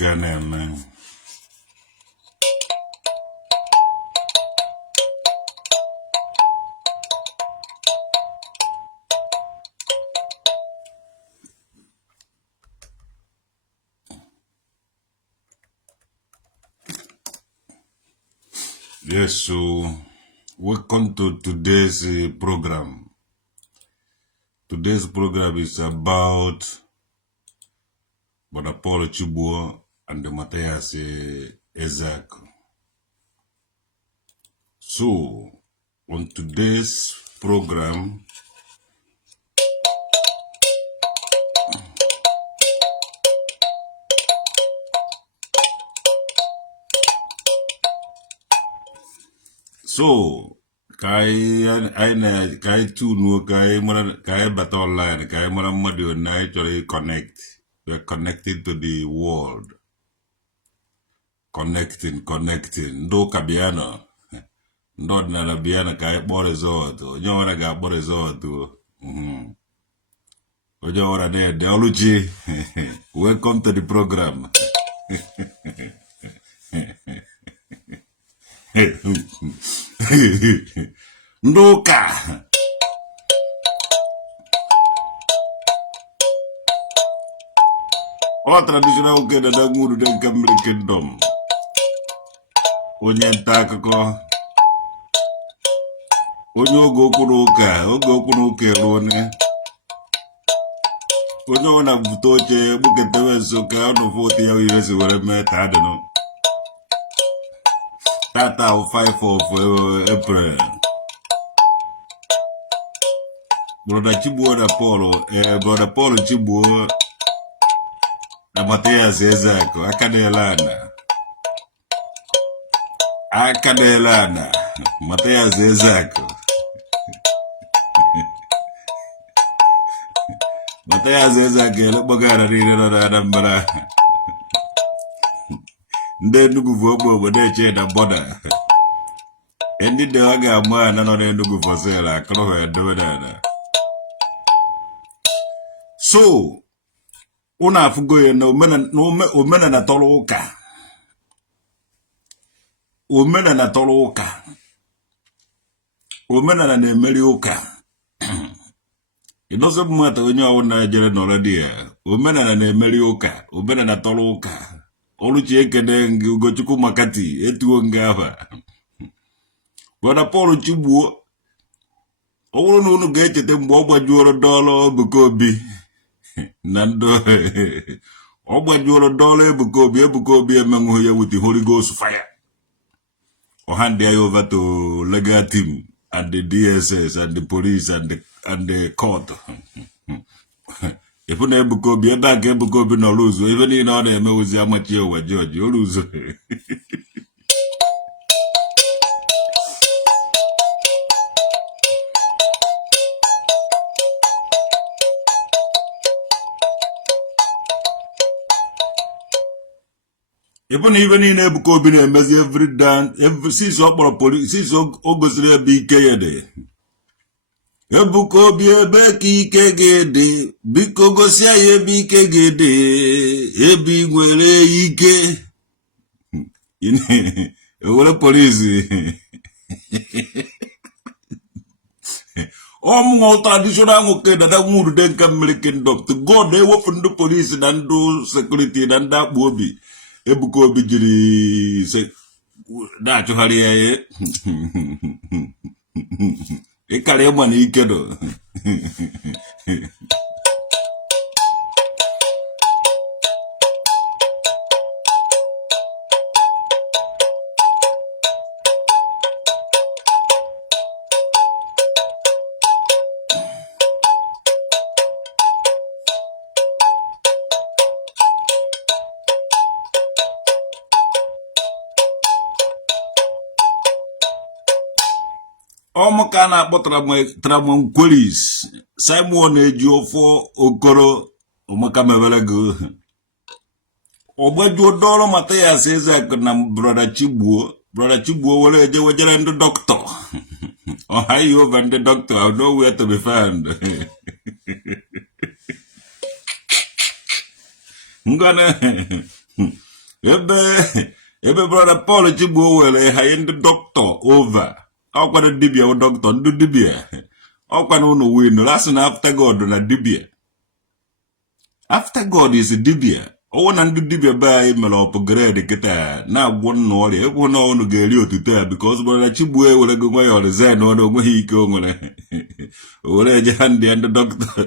man. Yes, so welcome to today's program. Today's program is about Brother Paul Chigbo and the Mathias Ezeaku. So, on today's program, so kai tunu kai bat online kai mara madu na actually connect. We are connected to the world. Connecting. Ndo kabiano. Ndo na biana kai borezoto. Nyona ga borezoto. Ojo ora ne Ideology. Welcome to the program. Ndoka. O traditional keda da nguru den kamri kingdom. Onye ntakako. Onye ogo kunuka rone. Onye ona butoche buketewe soka ono 40 ya uyesi wale meta adeno. Tata 5 of April. Brother Chigbo na Paulo, Brother Paul Chigbo na Mathias Ezeaku, Akadelana, Mathias Ezeaku. Mathias Ezeaku, Bogara Rina Nambara. Ndenugu vobo bodeche na boda. Endi de waga mwana no ndenugu fosela, kroho ya doda. So, una afugoye na omena na toluka. Omena na toluka. Omena na nemeli uka. It doesn't matter when you're on Nigeria already. Omena na nemeli uka. Omena na toluka. Oluchi ekede ugochuku makati. Etu ngava. Brother Paul Chigbo. Owuru no unu ga-echete mgbe ọ gbajuoro dọla Ebuka Obi. Nando ọ gbajuoro dọla Ebuka Obi emenwu ya with the Holy Ghost fire. Or hand there over to legal team and the DSS and the police and the court. If you never Ebuka Obi, back Ebuka Obi no lose. Even in order to make how much you were judge, you lose. Even in Ebuka Obi na-emezi every since ọ kpọrọ police since o gosiri ebe ike ya dị. Ebuka Obi ebe ka ike ga-ede biko gosi ya ebe ike ga-ede ebe nwere ike. Ewere police. Ọmụ traditional nwoke dada nwuru den ka mmiri kingdom to God ewepụ ndị police na ndị security na ndị akpụ obi. Ebuka Obi jiri se da chụgharị ya ịkara ịgba na ike do. Omuka na akpọtara Tramon Simon Ejiofor Okoro Omuka mebere go. Ogbajuo dọla Mathias Ezeaku na Brother Chigbo were eje wejere ndị doctor. Oh, hi over the doctor, I know where to be found. ebe brother Paul Chigbo were ha ndị doctor over. Ọkwa dibia o doctor ndị dibia. Ọkwa na unu win. Last na after God na dibia. After God is dibia. Owo na ndị dibia ba anyị mere upgrade kịta na-agwọ nna ọrịa. Ekwu na unu ga-eri otuto ya because brother Chigbo were go nwa ya resign ọ na onweghị ike o nwere. O were eje ha ndị doctor.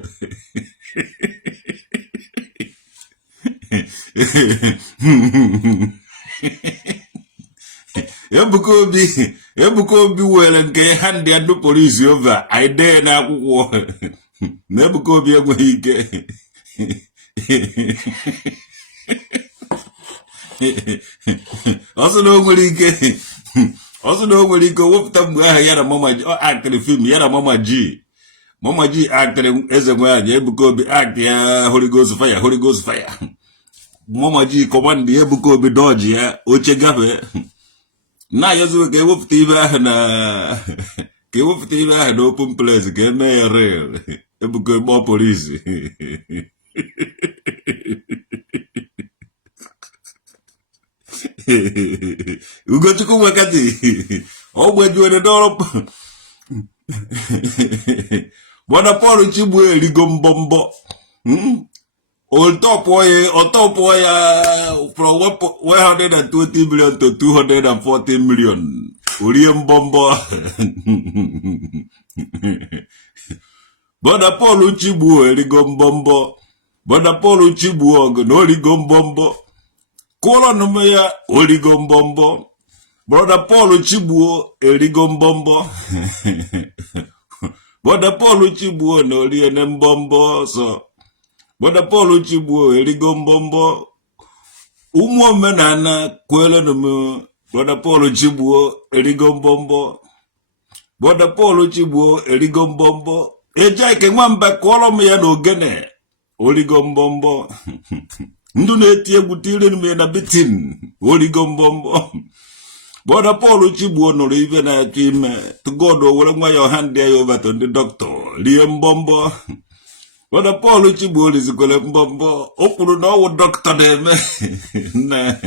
Ebuka Obi were nke ha ndị andụ polisi over ide na akwụkwọ na Ebuka Obi enweghị ike ọsọ na o nwere ike wepụta mgbe ahụ ya na mama ji aktịrị film ya na mama ji aktịrị eze nwaanyị Ebuka Obi aktị ya Holy Ghost fire mama ji command Ebuka Obi dodge ya oche gafe na yazo ka ewepụta ibe ahụ na open place ka eme ya real Ebuka Obi polisi Ugochukwu Makati ogbejuere dọrọ Bwana Paul Chigbo erigo mbombo Otopo ya from 120 million to 240 million. Urie mbombo. Bwana Paul Chigbo erigo mbombo. Bwana Paul Chigbo no erigo mbombo. Kola nume ya origo mbombo. Bwana Paul Chigbo erigo mbombo. Bwana Paul Chigbo no eriene mbombo so. Bwana Paul Chigbo erigo mbombo. Umu omenana kwele nume. Bwana Paul Chigbo erigo mbombo. Bwana Paul Chigbo erigo mbombo. Eja ke nwamba kolom ya n'ogene. Origo mbombo. Ndu na-eti egwu tire nume na bitin. Origo mbombo. Bwana Paul Chigbo nụrụ ibe na-achọ ime. To God o were nwa ya hand ya over to the doctor. Rie mbombo. Bwana Paul Chigbo rizikwele mbombo. O kwuru na ọwụ doctor na-eme. Na.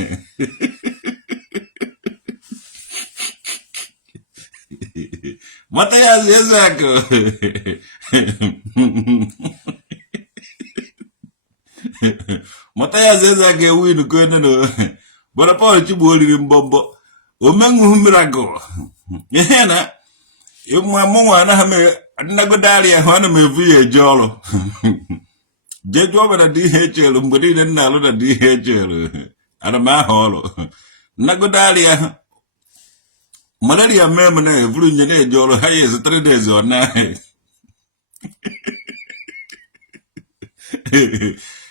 Mathias Ezeaku. Mathias Ezeaku ewin kwene no. Bwana Paul Chigbo riri mbombo. Omengu miracle. Yena. Mwa na hame nagodari ya hwana mevuye jolo. Jejo ba na DHL mbodi na alu na DHL. Ana ma holo. Nagodari ya malaria meme na evuru nyene jolo haye 3 days or na.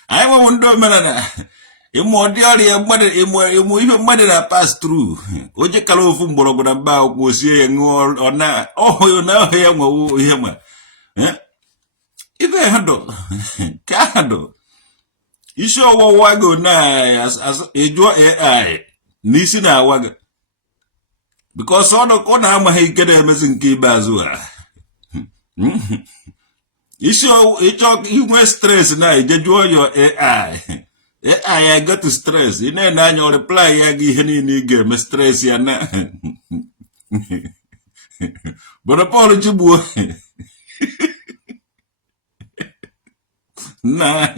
I want to manana. Immortality imu mother that pass through. Oje kalo fumbolo gonna bow kusie or na. Oh, you know him. If I handle Kado. You sure what wago na as a joy AI. Nisina wago. Because all the corner I'm a get a missing key bazua. You sure you went stress now, you enjoy your AI. I got to stress. You know, now your reply, I give any nigga, me stress ya na. But apology, boy. Nah.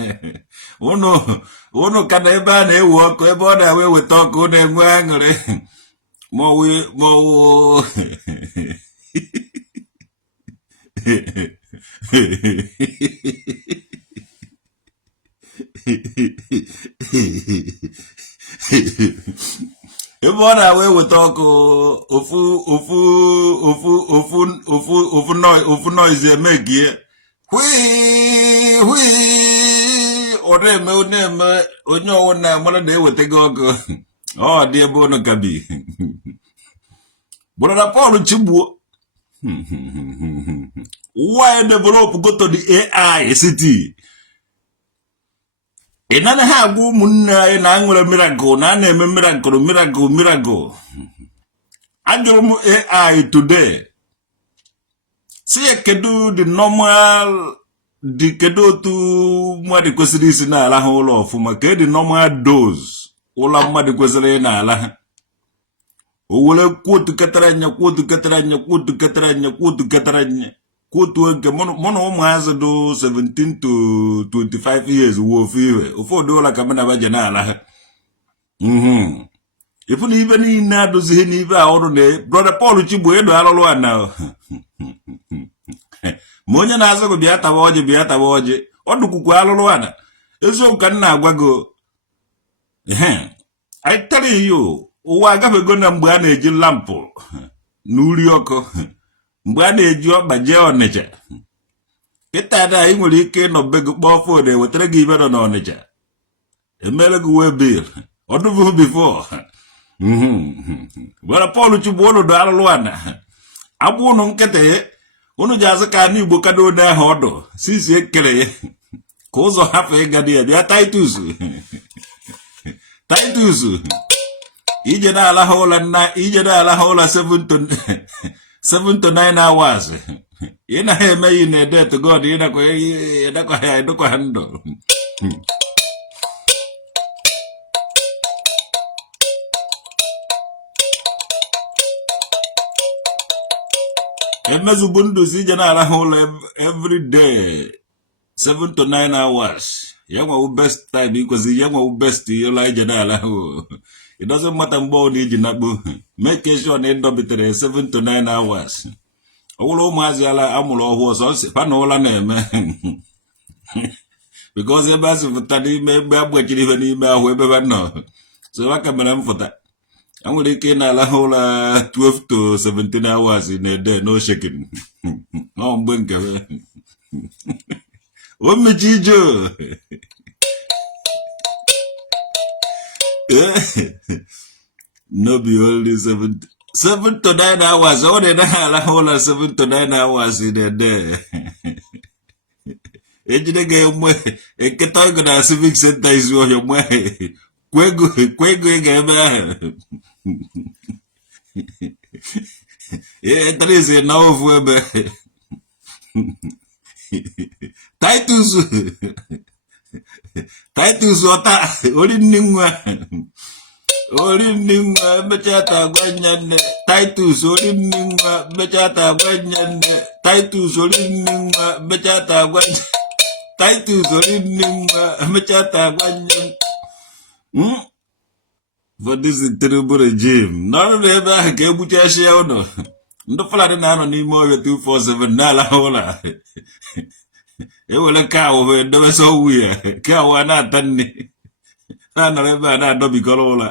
Uno can never walk about away with talk on them angry. More. Everyone away with talk ofu noise make here. Onye na mara na ewete gogo. Oh dear bono kabi. Brother Paul Chigbo. Why develop go to the AI city? Inana ha gu munna na nwere miracle na na-eme miracle. Ajụrụ m AI today. See kedu the normal kedu otu mmadụ kwesịrị isi na ala ụlọ ọfụma ke the normal dose ụlọ mmadụ kwesịrị n'ala o were kwotu keteranya kwotu nke mụ na ụmụazị do 17 to 25 years wo ofe ụfọdụ ụlọ ka mena baje n'ala ha ifu na ibe niile adụzighị n'ibe a ọrụ na brother Paul Chigbo edo alụlụ a na ma onye na-azụ bịa taba ọjị ọ dụkwukwa alụlụ a na eziokwu ka m na-agwa gị I tell you ụwa agafego na mgbe a na-eji lampụ na uri ọkụ mgbe a na-eji ọkpa jee Ọnịcha kịta da ị nwere ike ịnọbe gị kpọọ fon ewetara gị ibe nọ n'Ọnịcha emere gị wee bil ọdụbụ bifo gwara Paul Chigbo ọnọdụ alụlụ ana agbụ ụnụ nkịta ya unu ji azụ ka anụ Igbo kado ode ahụ ọdụ sisi ekele ya ka ụzọ hafụ ịga dị ya bịa Titus ije na-alahụ ụla 7 to 9 hours ị naghị eme yi na edet God ịdakwa ha ndụ emezugbu ndụ si ije na-alahụ ụlọ every day 7 to 9 hours ya nwewu best time ikwesịrị ya nwewu best ịla ije na-alahụ it doesn't matter mgbe ọ na-eji nakpo make sure na ịdọbitere 7 to 9 hours ọ bụrụ ụmụazị ala amụrụ ọhụụ ọsọ pa na ụla na-eme because ebe a sị fụta n'ime egbe agbachiri ihe n'ime ahụ ebe ba nọ so aka mere m fụta a nwere ike ị na-alahụ ụla 12 to 17 hours na ede no shaking ọ mgbe nke o mechi ije no be only 7 to 9 hours ọ dị na alahụ ụla 7 to 9 hours na ede ejide ga-enwe eketa ego na civic center izu ọhịa mgbe kwe ego ị ga-ebe ahụ eterizi na ofu ebe Titus ọta ori nni nwa mechata agwa nne Titus ori nni nwa mechata agwa nne Titus ori nni nwa mechata agwa Titus ori nni nwa mechata agwa nne for this terrible regime n'ọrụ na ebe ahụ ka egbuchachi ya ụlọ ndị Fulani na-anọ n'ime ọhịa 247 n'ala ụlọ ewere kaawụ wee dobesa owu ya kaawụ a na-ata nne ha nọrọ ebe a na-adọbikọrọ ụlọ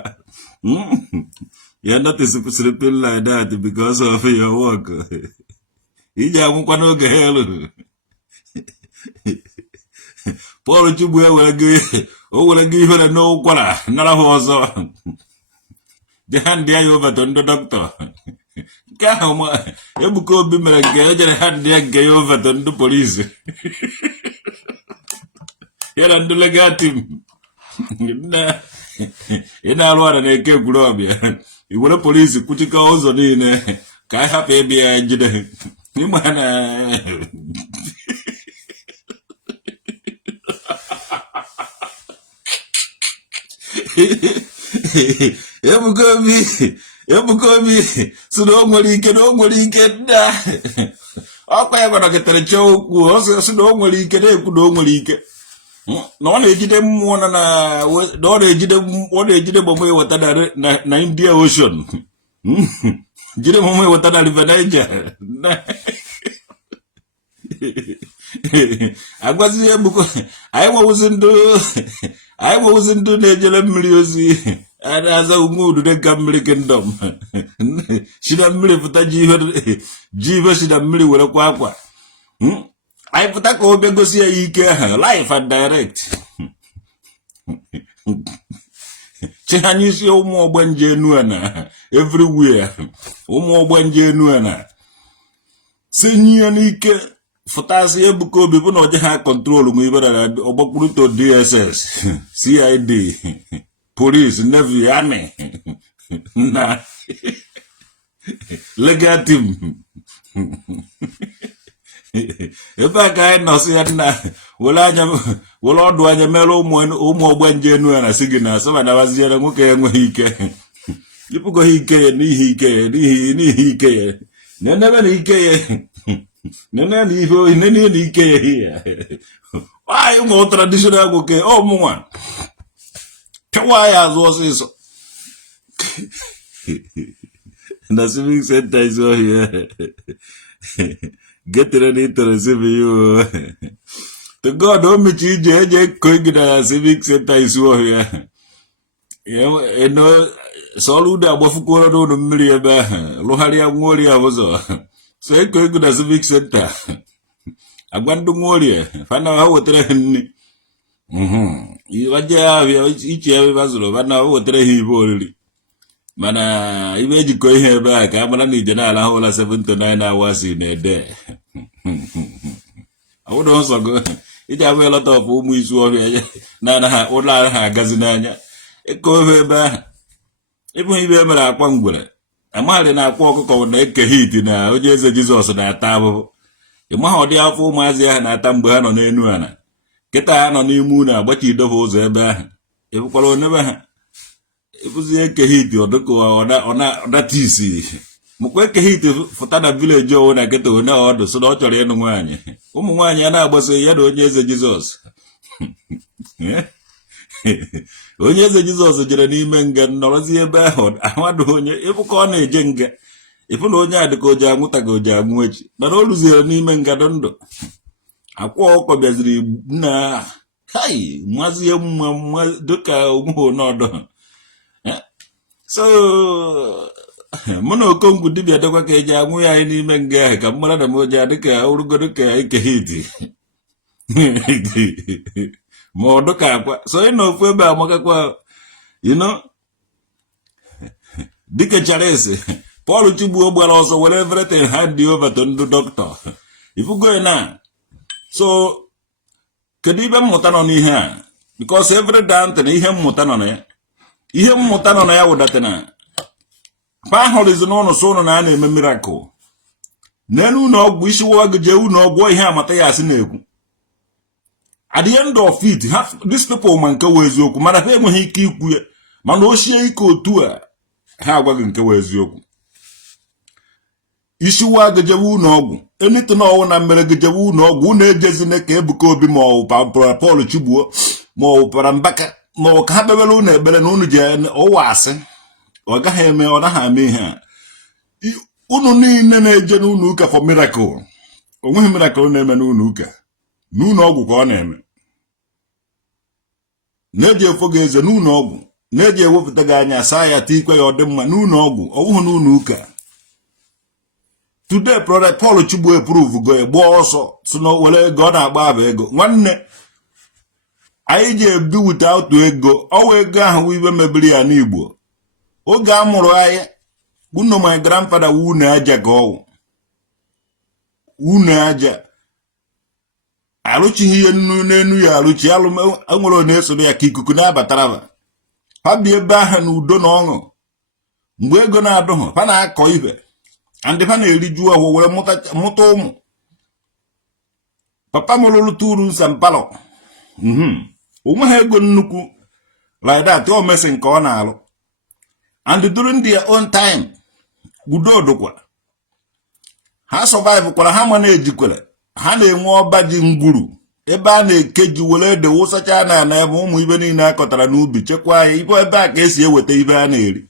ya not sleeping like that because of your work iji anwụkwa n'oge ha elu Paul Chigbo o were gị ihere n'ụkwara nara ha ọzọ je ha ndị ya over to ndị dọkịta nke ahụ Ebuka Obi mere nke ejere ha ndị ya nke ya over to ndị polisi ya na ndị legal team ị na-arụ ara na-eke Ekwulọbịa iwere polisi kwuchikọ ụzọ niile ka anyị hapụ ebe ya jide ịma na Ebuka Obi si na o nwere ike nda ọkwa ya gọnọkịtara chọọ okwu ọ sị na o nwere ike na-ekwu na o nwere ike na ọ na-ejide mmụọ na ọ na-ejide gbọmọ eweta na India Ocean jide mmụọ eweta na River Niger agwazi Ebuka anyị nwewuzi ndụ na-ejere mmiri ozi a na-aza ume udude ka mmiri kingdom shida mmiri pụta ji ibe shida mmiri were kwa akwa anyị pụta ka o bịa gosi ya ike ahụ live and direct chihanya isi ụmụ ọgbanje enu na everywhere ụmụ ọgbanje enu na senye n'ike fụtasị Ebuka Obi bụ na oje ha kọntrol ma ibe na ọgbakpuru to DSS CID police navy army na legal team ebe a ka anyị nọsị ya na wele ọdụ anya mere ụmụ ogbenje enu ya na si gị na asọba na baziere nwoke enweghị ike ịpụgoghị ike ya n'ihi ike ya n'ihi ike ya nenebe na ike ya nene na ihe ohi nene na ike ya nwaanyị ụmụ traditional nwoke ọmụnwa pịawa ya azụ ọsịsọ na civic center isi ọhịa getere na iteresive you to God o mechi ije eje koigida na civic center isi ọhịa eno sọlụ ude agbafukworo n'ụlọ mmiri ebe ahụ lụgharịa nwaorie ụzọ so ekoigida civic center agwa ndị nwaorie fana ha wetara ha nri waje ahịa iche ebe bazụrụ fana ha wetara ha ibe oriri mana ibe ejikọ ihe ebe a ka amara na ije n'ala ha ụla 7 to 9 hours na-ede awụdọ nsọ go iji abụ elọta ọfụ ụmụ isi ọhịa na-anaghị ụlọ ahụ ha agazi n'anya eko ofe ebe ahụ ịbụ ibe emere akwa ngwere amaghị na akwa ọkụkọ na-eke hit na onye eze Jizọs na-ata ahụhụ ịmaghị ụdị afọ ụmụazị ahụ na-ata mgbe ha nọ n'enu ala kịta ha nọ n'ime unu agbachi idobe ụzọ ebe ahụ ịbụkwara onebe ha ịbụzi eke hit ọdụka ọdatisi mụkwa eke hit fụta na vileji owo na kịta one ọdụ so na ọ chọrọ ịnụ nwaanyị ụmụ nwaanyị a na-agbasa ya na onye eze Jizọs onye eze Jizọs jere n'ime nga nọrọzi ebe ahụ ahụadụghị onye ịbụ ka ọ na-eje nga ịfụ na onye a dịka oji anwụta ka oji anwụ echi mana o ruziere n'ime nga ndụ akwa ọkọ bịaziri na hai mazie mma dịka ụmụ n'ọdụ so mụ na Okongwu dibịa dịkwa ka eji anwụ ya anyị n'ime nga ahụ ka mmara na m oji adịka orugodo ka ike hiti ma ọ dụka akwa so ị na ofu ebe amakakwa dịka Charles Paul Chigbo gbara ọsọ were everything hand over to ndị dọkịta ifugo na so kedu ibe mmụta nọ n'ihe a because every dant na ihe mmụta nọ na ya ihe mmụta nọ na ya wụdata na pa ahụrụzi n'ụlọ so ụnụ na a na-eme miracle n'elu ụlọ ọgwụ isi wa gị jee ụlọ ọgwụ ihe amata ya asị na-ekwu at the end of it these people ma nke wee eziokwu mana ha enweghị ike ikwu ya mana o sie ike otu a ha agwaghị nke wee eziokwu isi wa gị jewe ụlọ ọgwụ enite na ọwụ na mmere gị jewe ụlọ ọgwụ na-ejezine ka Ebuka Obi ma ọ bụ Paul Chigbo ma ọ bụ Mbaka ma ọ ka ha kpebere ụlọ ekpere na ụnụ ji ụwa asị ọ gaghị eme ọ naghị eme ihe a unu niile na-eje n'ụlọ ụka for miracle onweghị miracle na-eme n'ụlọ ụka n'ụlọ ọgwụ ka ọ na-eme na-eji efo gị eze n'ụlọ ọgwụ na-eji ewepụta gị anya saa ya tikwe ya ọ dị mma n'ụlọ ọgwụ ọ bụghị n'ụlọ ụka today brother Paul Chigbo approve go egbo ọsọ so na were ego ọ na-agba abụ ego nwanne anyị ji ebi without ego ọwa ego ahụ ibe mebiri ya n'Igbo oge a mụrụ anyị unu my grandfather wune aja ka ọwụ wune aja arụchighị ihe nnu n'enu ya arụchi enwere onye esoro ya ka ikuku na-abatara ha bi ebe ahụ na udo na ọṅụ mgbe ego na-adụghị ha na-akọ ibe ndị ha na-eriju ọhụụ were mụta ụmụ papa m lụrụ turu nsampalo onwe ha ego nnukwu like that o mesi nke ọ na-alụ and during their own time udo dụkwa ha survive kwara ha ma na-ejikwere ha na-enwe ọba ji ngwuru ebe a na-ekeji were ede wụsacha na ebe ụmụ ibe niile akọtara n'ubi chekwaa ya ibe ebe a ka esi eweta ibe a na-eri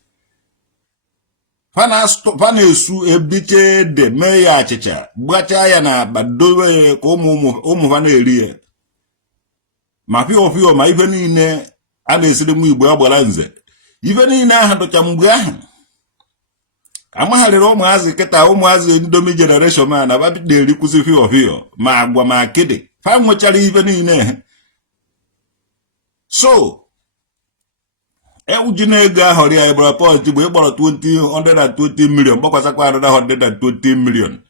fa na-esu ebiche ede mee ya achịcha gbachaa ya na akpa dowe ya ka ụmụ ha na-eri ya ma pịọ ma ibe niile a na-esiri nwa Igbo agbara nze ibe niile ahụ dụcha mgbe ahụ amagharịrị ụmụazị kịta ụmụazị Indomie generation ma na babi na-erikwuzi fịọ ma agwa ma akịdị fa nwechara ibe niile so ewuji na ego ahụ rịa ịgbara Paul Chigbo ịgbara 120 million gbakwasakwa 120 million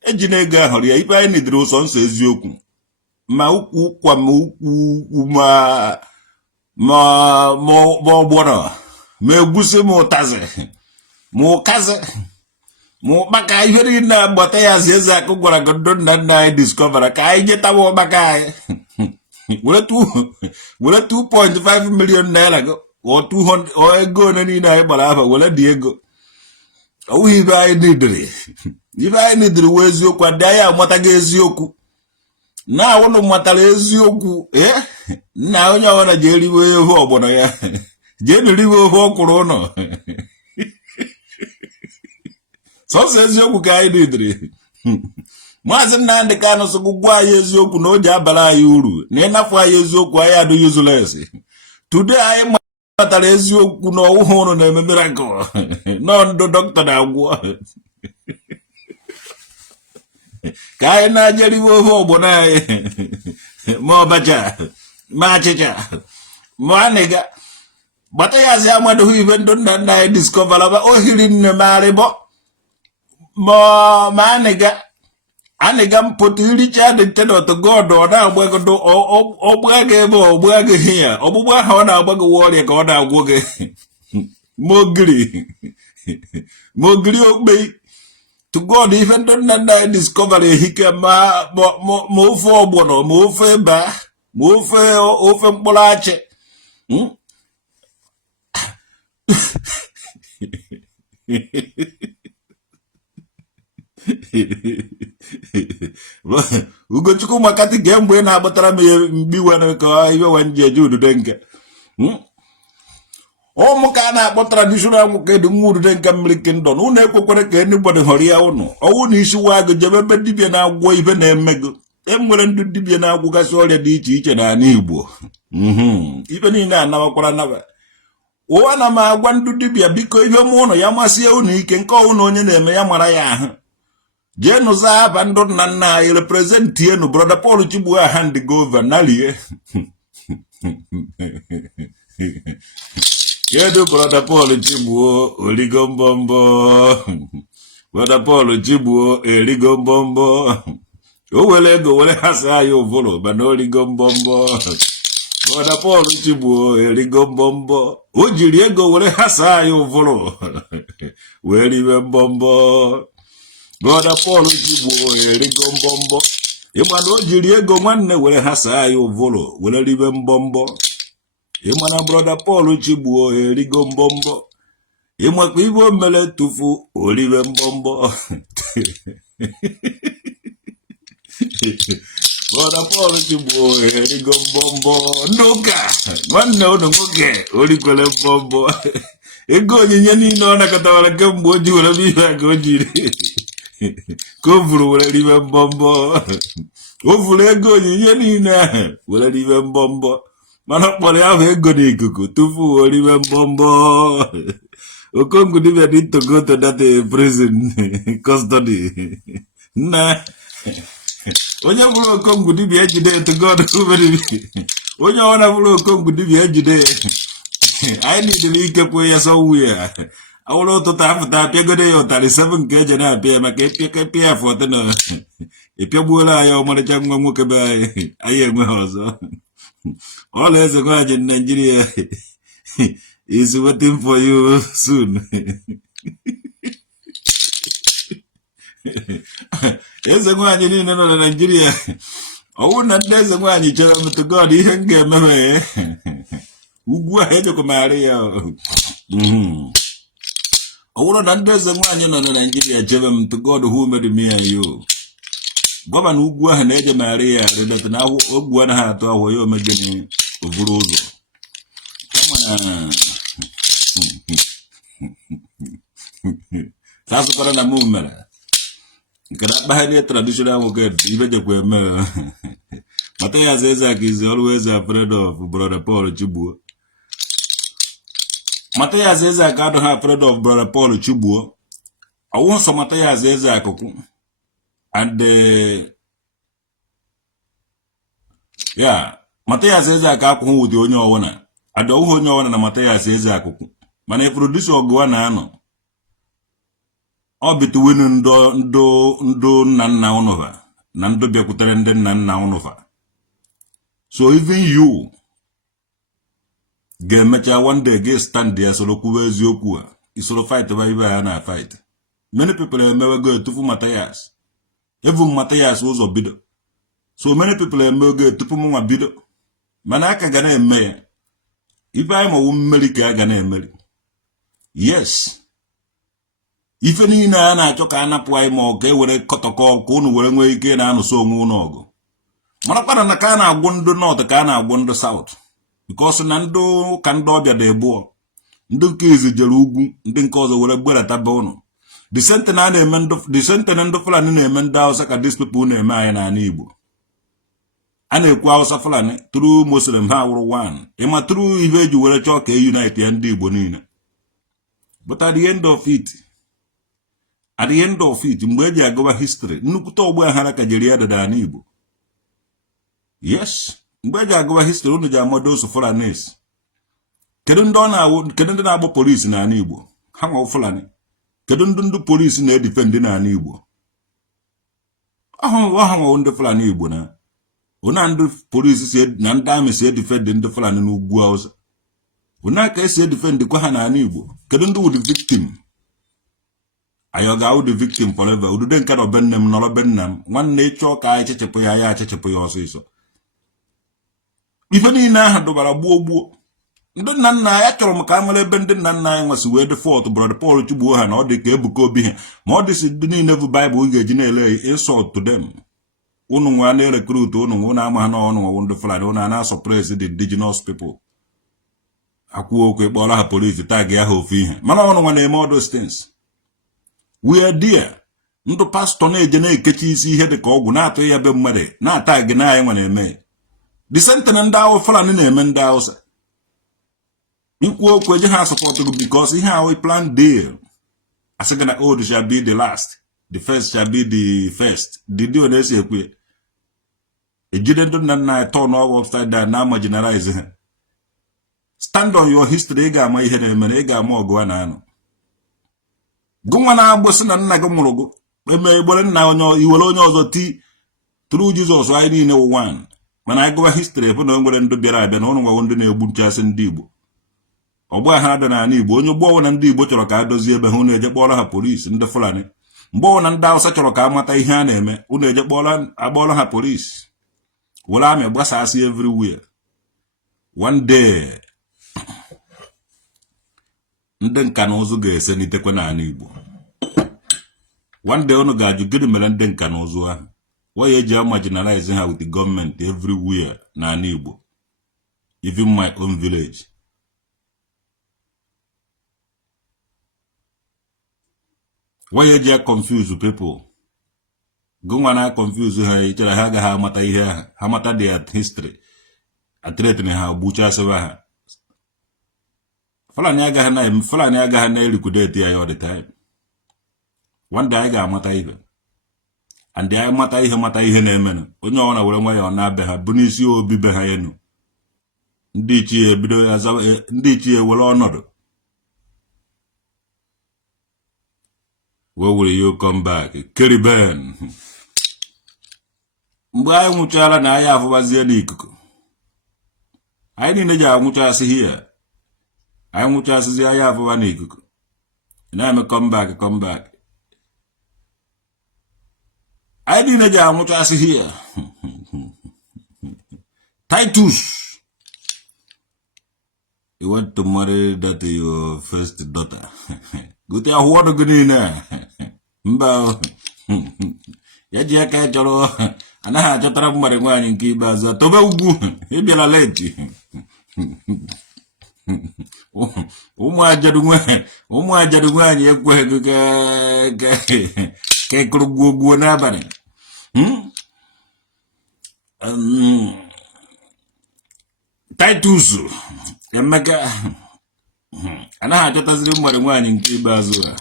eji na ego ahụ rịa ibe anyị nidiri ụsọ nsọ eziokwu ma ukwu kwa ma ukwu ma ọgbọrọ ma egwusi ma ụtazi ma ụkazi Maka ihe na Mathias Ezeaku gwara gondo na discover ka anyị jeta maka were 2.5 million naira go or 200 or ego na niile anyị gbara afa were dị ego ọwụghị ibe anyị nidiri ibe anyị nidiri wee eziokwu adị anyị amataghị eziokwu na awụnụ matara eziokwu nna onye ọbụla ji eriwe ihe ọgbọnọ ya jee niriwe ofe ọkwụrụ ụlọ sọsọ eziokwu ka anyị nidiri Maazị Nnamdi Kanu sogbu gwa anyị eziokwu na o ji abara anyị uru na ịnafụ anyị eziokwu anyị adịghị useless. Today anyị matara eziokwu na ọwụhụ ụrụ na-eme miracle nọ ndụ dọkịta na-agwọ ka anyị na-ajeriwe ofe ọgbọnọ anyị ma ọbacha ma achịcha ma anịga gbata ya zi amadụghị ibe ndụ nna nna anyị discover aba ohiri nne marịbọ ma anịga mpụta iricha dị ntenọt god ọ na-agbagodo ọgbaga ebe ọgbaga ya ọgbụgba ahụ ọ na-agbago ọrịa ka ọ na-agwụ gị ma ogiri okpe to god ife ndụ nna nna anyị discover ehike ma ofe ọgbọnọ ma ofe eba ma ofe mkpụrụ achị Ugochukwu makati ga mgbe na-agbatara m ya mgbiwe ka iwe wen ji eje udude nke ụmụ ka a na-akpọ traditional nwoke dị nwa udude nke mmiri kindọ na ụnụ ekwekwere ka enybody họrọ ya ụnụ ọwụ na isi wa agụ jebe ebe dibịa na-agwọ ibe na-emego enwere ndị dibịa na-agwụgasị ọrịa dị iche iche n'ala Igbo ibe niile anabakwara anaba ụwa na m agwa ndị dibịa biko ihe m ụnụ ya masịe ụnụ ike nke ọwụ onye na-eme ya mara ya ahụ jenu za aba ndụ nna nna anyị representienu brother Paul Chigbo hand gova nalie yedu brother Paul Chigbo oligo mbombo brother Paul Chigbo erigo mbombo o wele ego wele hasa ayo uvolo bana oligo mbombo brother Paul Chigbo erigo mbombo o jiri ego wele hasa ayo uvolo weliwe mbombo brother Paul Chigbo erigo mbombo ịmana o jiri ego nwanne were hasa ya uvolo were ribe mbombo ịmana brother Paul Chigbo erigo mbombo ịmakwa ibe o mere tufu oribe mbombo brother Paul Chigbo erigo mbombo nduka nwanne unu nwoke orikwere mbombo ego onyinye niile ọ nakọtawara kemgbe o ji were bụ ihe ka o jiri ka o vuru were ribe mbombo o vuru ego onyinye niile ahụ were ribe mbombo mana ọ kpọrọ ahụ ego n'ikuku tupu o ribe mbombo Okongwu dibia need to go to that prison custody nna onye bụrụ Okongwu dibia ejide to God onye ọna bụrụ Okongwu dibia ejide anyị niile ikekwe ya sọwu ya awụrụ ụtụtụ afụta apịagode ya ụtarị 7 nke eje na-apịa maka ịpịa ya fọtụ na ịpịagbuola anyị ọmarịcha nwa nwoke be anyị enweghị ọzọ ọla eze nwaanyị Nigeria is waiting for you soon eze nwaanyị niile nọ na Nigeria ọwụ na ndị eze nwaanyị chere m to God ihe m ga-ememe ugwu ahụ ejekọmarị ya ọwụrụ na ndị eze nwaanyị nọ na Nigeria chere m to God who made me and you gọvanọ ugwu ahụ na-eje marị ya redata na ogwu anaghị atụ ahụ ya omegene ovuru ụzọ sasụkwara na mụ mere nke na akpagharị traditional nwoke ibe jekwa eme Mathias Ezeaku is always afraid of brother Paul Chigbo. Mathias Ezeaku adịghị afraid of brother Paul Chigbo. I want some Mathias Ezeaku and yeah, Mathias Ezeaku akwụghị ụdị onye ọwụna ada ụhụ onye ọwụna na Mathias Ezeaku mana producer ọgụwa na anọ ọ between ndo nna nna ụnụva na ndo bịakwutere ndị nna nna ụnụva. So even you ga-emecha one day ga stand there soro kwuwe eziokwu a isoro fight ba ibe ya na fight Many people go to Mathias. Even Mathias was a bidder. So many people go to Puma bidder. Manaka gana me. If I'm a woman, gana me. Yes. If any na choka anapwai mo ke were kotoko kunu were ngwe ike na anu so ngu nogo. Manakwana na kana agwondo north kana agwondo south. Because nando kando bia de bo. Ndị nke ezijere ugwu ndị nke ọzọ were gberata be ụnụ disente na ndị Fulani na-eme ndị Hausa ka these people na-eme anyị n'ala Igbo a na-ekwu Hausa Fulani through Muslim ha wụrụ one ịma through ihe eji were chọọ ka unite ya ndị Igbo niile but at the end of it mgbe eji agụwa history nnukwute ọgbọ ahara ka jeri ya dada n'ala Igbo yes mgbe eji agụwa history unu ji amado osu Fulanis kedu ndị na-agba polisi n'ala Igbo ha nwa Fulani kedu ndị polisi na-edefend n'ala Igbo aha nwa ndị Fulani Igbo na ona ndị polisi na ndị amị si edefend ndị Fulani n'ugwu Hausa ona ka esi edefend kwa ha n'ala Igbo kedu ndị wụ the victim ayo ga the victim forever udude nke no bennem nọrọ bennam nwanne ịchọ ka anyị chechepụ ya achechepụ ya ọsịsọ ife niile aha dụbara gbuo ndị nna ya chọrọ m ka amara ebe ndị nna ya nwasị wee default brother Paul Chigbo ha na ọ dị ka Ebuka Obi ha ma ọ dị si dị niile bụ Bible ga-eji na-ele insult to them unu nwa na-recruit unu nwa ama ha na ọnụ nwa ndị Fulani unu na suppress the indigenous people akwụ okwu kpọrọ ha police tag ya ha ofu ihe mana ọnụ nwa na-eme all those things we are there ndụ pastor na-eje na-ekechi isi ihe dị ka ọgwụ na-atụ ya be mmadụ na-ata gị na anyị nwa na-eme the sentence ndị ahụ Fulani na-eme ndị Hausa ikwu okwu eje ha support because ihe ahụ plan deal asịga na old shall be the last the first shall be the first the deal na-esi ekwe ejide ndị nna turn all upside down na marginalize ha stand on your history ị ga-ama ihe na-eme ị ga-ama ọgụ a na-anọ gụnwa na-agbụsị na nna gị mụrụ gụ eme egbere nna onye iwere onye ọzọ ti through Jesus anyị niile wụ one mana anyị gụwa history bụ na nwere ndị bịara abịa na ụnụ nwawo ndị na-egbu nchasị ndị Igbo ọgbọ ha dị n'ala Igbo onye gbọọ na ndị Igbo chọrọ ka a dozie ebe ha unu eje kpọrọ ha polisi ndị Fulani mgbe na ndị Hausa chọrọ ka amata ihe a na-eme unu eje agbọrọ ha polisi were amị gbasasị everywhere one day ndị nka na ụzụ ga-ese n'itekwe n'ala Igbo one day unu ga-ajụ gịnị mere ndị nka na ụzụ ahụ why eji marginalize ha with the government everywhere n'ala Igbo even my own village why you confuse people? Go na confuse ha ichere ha agaghị amata ihe ha mata their history atreat na ha bucha sewa ha Fulani agaghị na liquidate ya all the time one day I ga-amata ihe and I mata ihe na-eme onye ọ na were nwa ya ọ na-abịa ha bụ n'isi obi be ha enu ndị ichie bido ya ndị ichie were ọnọdụ where will you come back? Caribbean. Mgbe anyị nwụchara na anyị afụbazie n'ikuku. Anyị niile ji anwụchasị here. Anyị nwụchasịzi anyị afụba n'ikuku. Na-eme come back. Anyị niile ji anwụchasị here. Titus. You want to marry that your first daughter. Good ya what good na mba ya ji aka chọrọ anaghị achọtara mmadụ nwaanyị nke ikpeazụ tobe ugwu ịbịara leti ụmụ ajadu nwaanyị ekweghị ka ekụrụ gwuo n'abalị Titus Emeka anaghị achọtaziri mmadụ nwaanyị nke ikpeazụ a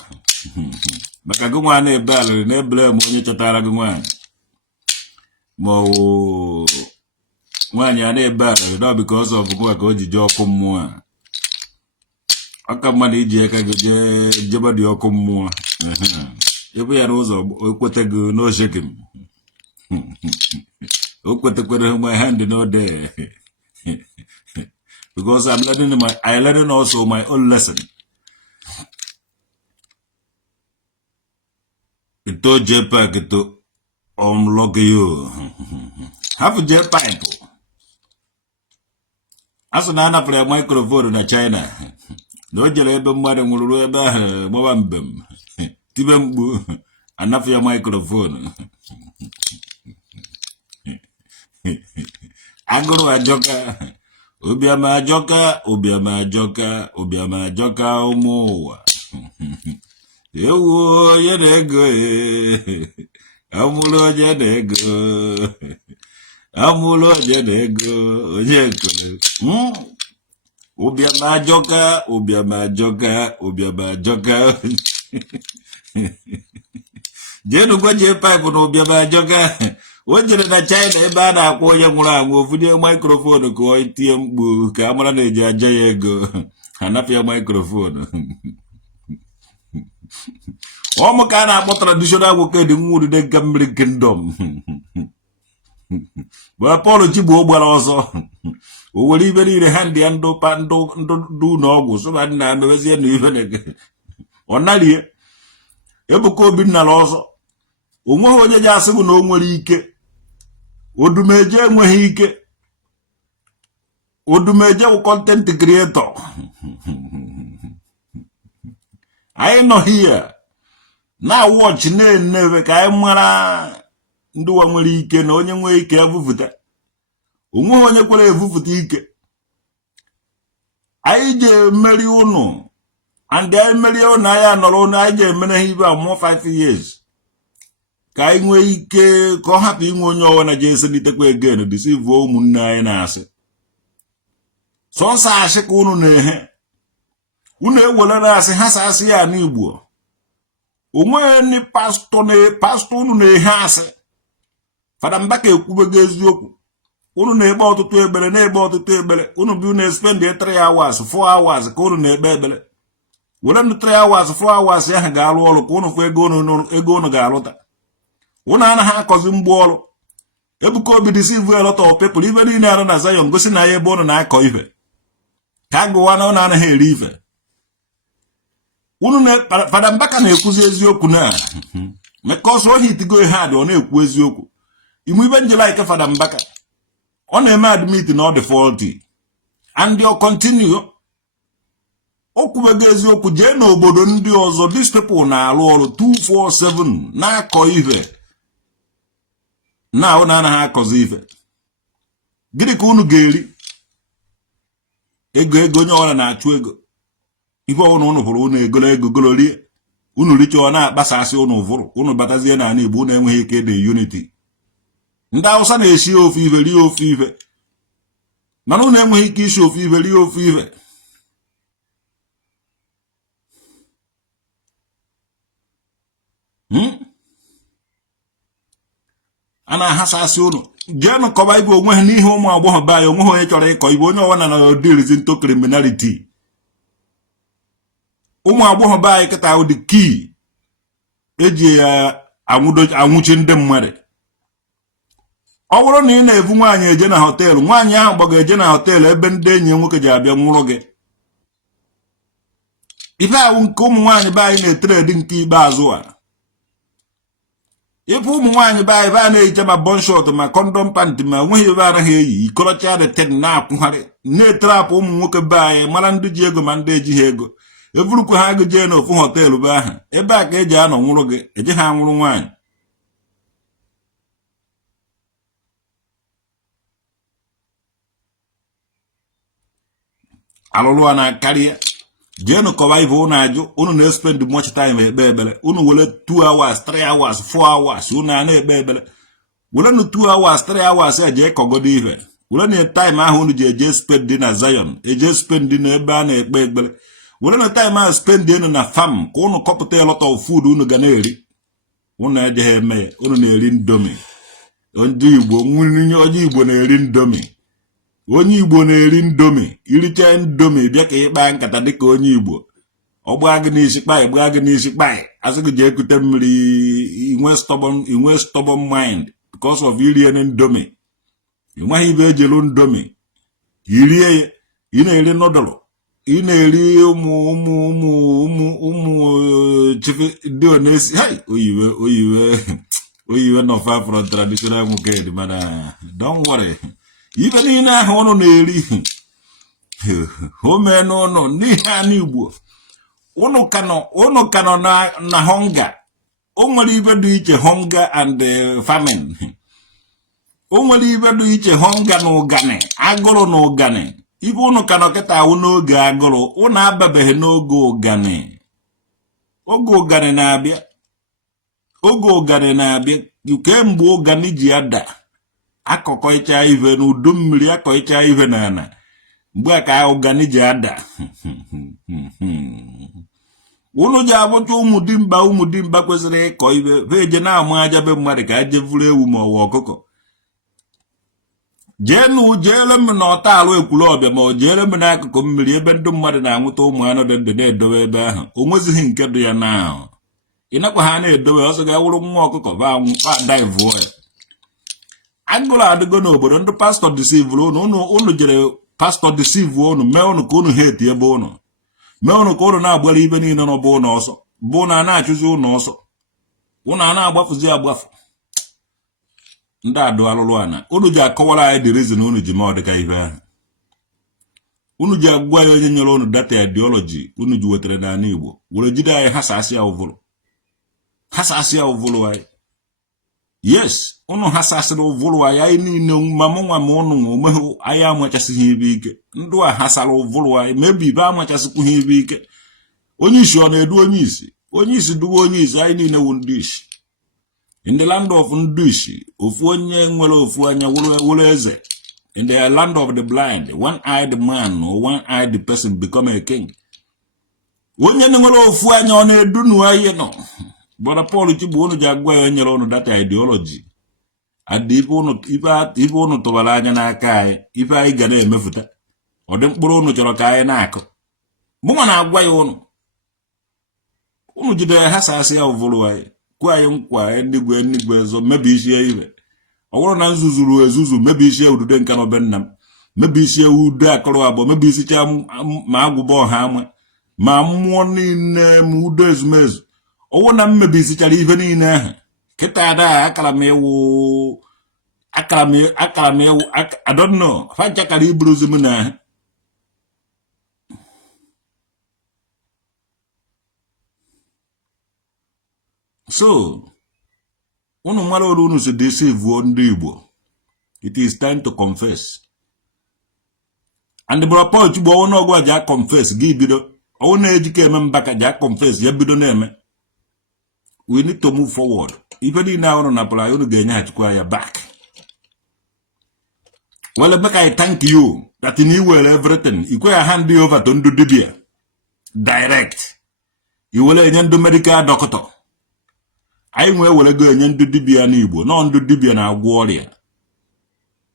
maka gị nwa na-ebe alịrị na-ebele ma onye chọtara gị nwaanyị ma nwaanyị a na-ebe alịrị na because of nwa ka o ji jee ọkụ mmụọ a aka mmadụ iji aka gị jebe dị ọkụ mmụọ ebe ya n'ụzọ ekweta gị n'osheki m o kwetekwere my hand no there because I learning also my own lesson. to J-Pack to unlock you. Have a J-Pipe. As an Anna play a microphone in China. No jelly mother will read Mobambum. Tibambu. Enough your microphone. I go to a joker. Ubiama joka, Ubiama joka, Ubiama joka, Omo. Yo, Yedego. Amulo Jedego. Amulo Jedego. Ubiama joka, Ubiama joka, Ubiama joka. Jenu kwa J-Pipe no Ubiama joka. Wajere na China ebe na akwo onye nwụrụ anwụ ofunye microphone ka o tie mkpu ka amara na-eji aja ya ego anapịa microphone ọmụ ka a na-akpọ traditional nwoke dị nwa udide nke mmiri kingdom bụ Paul Chigbo gbara ọsọ o were ibe niile ha ndị ndụ na ọgwụ sọba nna andozie na ibe na ọ nalie Ebuka Obinna la ọsọ onweghị onye ji asị bụ na o nwere ike Odumeje enweghị ike Odumeje bụ content creator anyị nọ here na watch na-enebe ka anyị mara ndị wa nwere ike na onye nwere ike evuvuta onweghị onye kwere evuvuta ike anyị je emeri ụnụ and anyị merie ụnụ anyị anọrọ ụnụ anyị je emere ibe a more 5 years ka anyị nwee ike ka ọ hapụ inwe onye ọwa na je eselitekwa again deceive ụmụnne anyị na-asị sọsọ asị ka unu na-ehe unu ewelere asị ha sa asị ya n'Igbo onweghị ndị pastọ unu na-ehe asị Fada Mbaka ekwubego eziokwu unu na-ekpe ọtụtụ ekpere na-ekpe ọtụtụ ekpere unu bi na-spend 3 hours 4 hours ka unu na-ekpe ekpere were ndụ 3 hours 4 hours ahụ ga-arụ ọrụ ka unu fụ ego unu ga-arụta unu anaghị akọzi mgbe ọrụ Ebuka Obi deceive a lot of people ibe niile arụ na Zion gosi na ya ebe unu na-akọ ife ka agụwa na unu anaghị eri ife Fada Mbaka na-ekwuzi eziokwu na because o hitigo ihe adị ọ na-ekwu eziokwu imu ibe njela ike Fada Mbaka ọ na-eme admit na ọ dị faulty and you continue o kwubego eziokwu jee n'obodo ndị ọzọ these people na-arụ ọrụ 247 na-akọ ife na unu anaghị akọzi ife gịnị ka unu ga-eri ego onye ọbụla na-achụ ego ife ọbụla unu hụrụ unu egolo ego golorie unu richa ọ na-akpasasị unu vụrụ unu batazie n'ala Igbo unu enweghị ike dị unity ndị Hausa na-esi ofu ife rie ofu ife mana unu enweghị ike isi ofu ife rie ofu ife a na-ahasasị unu jeenụ kọba ibe onwe ha n'ihe ụmụ agbọghọ be anyị onweghị onye chọrọ ịkọ ibe onye ọwa na odirizi nto criminality ụmụ agbọghọ be anyị kịta ụdị kii eji ya anwụchi ndị mmadụ ọ bụrụ na ị na-ebu nwaanyị eje na họteelụ nwaanyị ahụ gbaga eje na họteelụ ebe ndị enyi nwoke ji abịa nwụrụ gị ife ahụ nke ụmụ nwaanyị be anyị na-etere nke ikpeazụ a ife ụmụ nwaanyị be anyị na-ehicha ma bọnshọt ma kọndọm pantị ma nweghị ebe anaghị eyi ikọrọcha dị ten na-akwụgharị na-eterapụ ụmụ nwoke be anyị mara ndị ji ego ma ndị ejighị ego evurukwa ha agụ jee n'ofu họteelụ be ahụ ebe a ka eji anọ nwụrụ gị eji ha nwụrụ nwaanyị alụlụ a na-akarịa jeenụ kọba ife unu ajụ unu na-spend much time ekpe ekpere unu were 2 hours 3 hours 4 hours unu a na-ekpe ekpere were nu 2 hours 3 hours a jee kọgodo ife were na time ahụ unu ji eje spend dị na Zion eje spend dị n'ebe a na-ekpe ekpere were na time ahụ spend enu na farm ka unu kọpụta a lot of food unu ga na-eri unu ejeghị eme unu na-eri indomie ndị Igbo onye Igbo na-eri indomie onye Igbo na-eri indomie iricha indomie bịa ka ịkpa nkata dịka onye Igbo ọ gbaa gị n'isi kpai gbaa gị n'isi kpai asị gị jee ekute mmiri inwe stubborn mind because of iri indomie enweghị ibe ejelu indomie irie ya ị na-eri nọdụlụ ineri chief Dionesi. Hey, oyiwe no far from traditional muked, man. Don't worry. Even in a hono neri. Home no niha Igbo. Ono kano na hunger. Only even do iche hunger and famine. Only even do iche hunger no gane. Agolo no gane. Ibe unu ka nọkịta awụ n'oge agụrụ, unu ababeghị n'oge ụgani. Oge ụgani na-abịa. Oge ụgani na-abịa. Kemgbe ụgani ji ada. Akọkọicha ive n'udu mmiri, akọicha ive n'ana. Mgbe a ka ụgani ji ada. Unu ji abụcha ụmụ dimba kwesịrị ịkọ ive. Veje na-amụ aja be mmadụ ka aje vuru ewu ma ọwa ọkụkọ. Jere m n'ọta alụ ekwulu ọbịa ma ọ jere m n'akụkụ mmiri ebe ndị mmadụ na-anwụta ụmụ anụ dị ndụ na-edowe ebe ahụ. O nwezighị nke dị ya n'ahụ. Ịnakwa ha na-edowe ọsọ ga-awụrụ nwa ọkụkọ dive ya. Agụrụ adịgo n'obodo ndị pastọ deceive unu jere pastọ deceive unu mee unu ka unu hate ebe unu. Mee unu ka unu na-agbara ibe niile n'ọbụ unu ọsọ. Bụ na na-achụzi unu ọsọ. Unu a na-agbafuzi agbafu. Ndị adụ alụlụ ana unu ji akọwara anyị the reason unu ji ma ọ dịka ife ahụ. Unu ji agwa ya onye nyere unu data ideology unu ji wetara n'ala Igbo were jide anyị hasasịa ụvụrụ. Hasasịa ụvụrụ anyị. Yes, unu hasasịrị ụvụrụ anyị niile ma mụ nwa ma unu nwa omehụ anyị amachasịghị ibe ike. Ndụ a hasara ụvụrụ anyị mebi ibe amachasịkwughị ibe ike. Onye isi ọ na-edu onye isi. Onye isi duwe onye isi anyị niile wu ndị isi. In the land of Ndushi, ofu onye nwere ofu anya wuru eze. In the land of the blind, one-eyed man or one-eyed person become a king. Onye nwere ofu anya ọ na-edu nu anyị nọ. Brother Paul Chigbo unu ji agwa ya nyere unu data ideology. Adị ife unu tụbara anya n'aka anyị, ife anyị ga na-emefuta. Ọ dị mkpụrụ unu chọrọ ka anyị na-akụ. Mụnwa na-agwa ya unu. Unu jide ha sasị ya ụvụrụ anyị. Kwa anyị nkwa enigwe zo mebi isi ive. Ọ bụrụ na nzuzuru ezuzu mebi isi udude nka no bennam. Mebi isi ude akọrọ abụọ mebi isi cha ma agwụba ọha ama. Ma mmụọ niile m udo ezumezu. Ọwụ na mmebi isi chara ive niile ahụ. Kịta ada akara m ewu I don't know. Fancha kara iburuzi m na. So, unu mara oru unu si deceive ndị Igbo. It is time to confess. And Brother Paul Chigbo ọwụ n'ọgwụ a ja confess gị bido. Ọwụ na-ejike eme mbaka ja confess ya bido na-eme. We need to move forward. Ife dị na unu napụrụ anyị unu ga-enyeghachikwa ya back. Well, make I thank you that you will everything. You can hand you over to Ndu Dibia. Direct. You will enye Ndu medical doctor. I will go enye Ndu Dibia n'Igbo. No Ndu Dibia na agwọ ọrịa.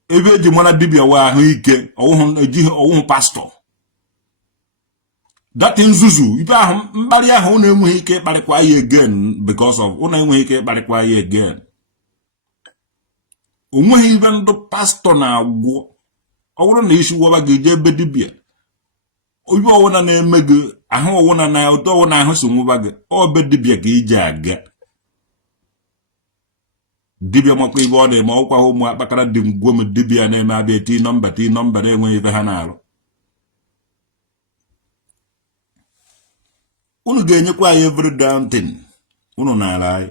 Ebe eji mwana dibia wa ahụ ike, ọwụhụ pastor. That nzuzu, ife ahụ mkparị ahụ unu enweghị ike ịkparịkwa ya again because of unu enweghị ike ịkparịkwa ya again. Onweghị ibe ndụ pastor na-agwọ. Ọ bụrụ na isi wọba gị jee ebe dibia. Oyibo ọwụna na-eme gị ahụ ọwụna na ụtọ ọwụna ahụ so nwụba gị. Ọ be dibia ka ije aga. Dibia makwa ibe ọ na-eme ọkwa ụmụ akpakara dị ngwom dibia na-eme abịa ti nọmba na-enweghị ife ha na-arụ. Unu ga-enyekwa anyị every damn thing. Unu na-ara anyị.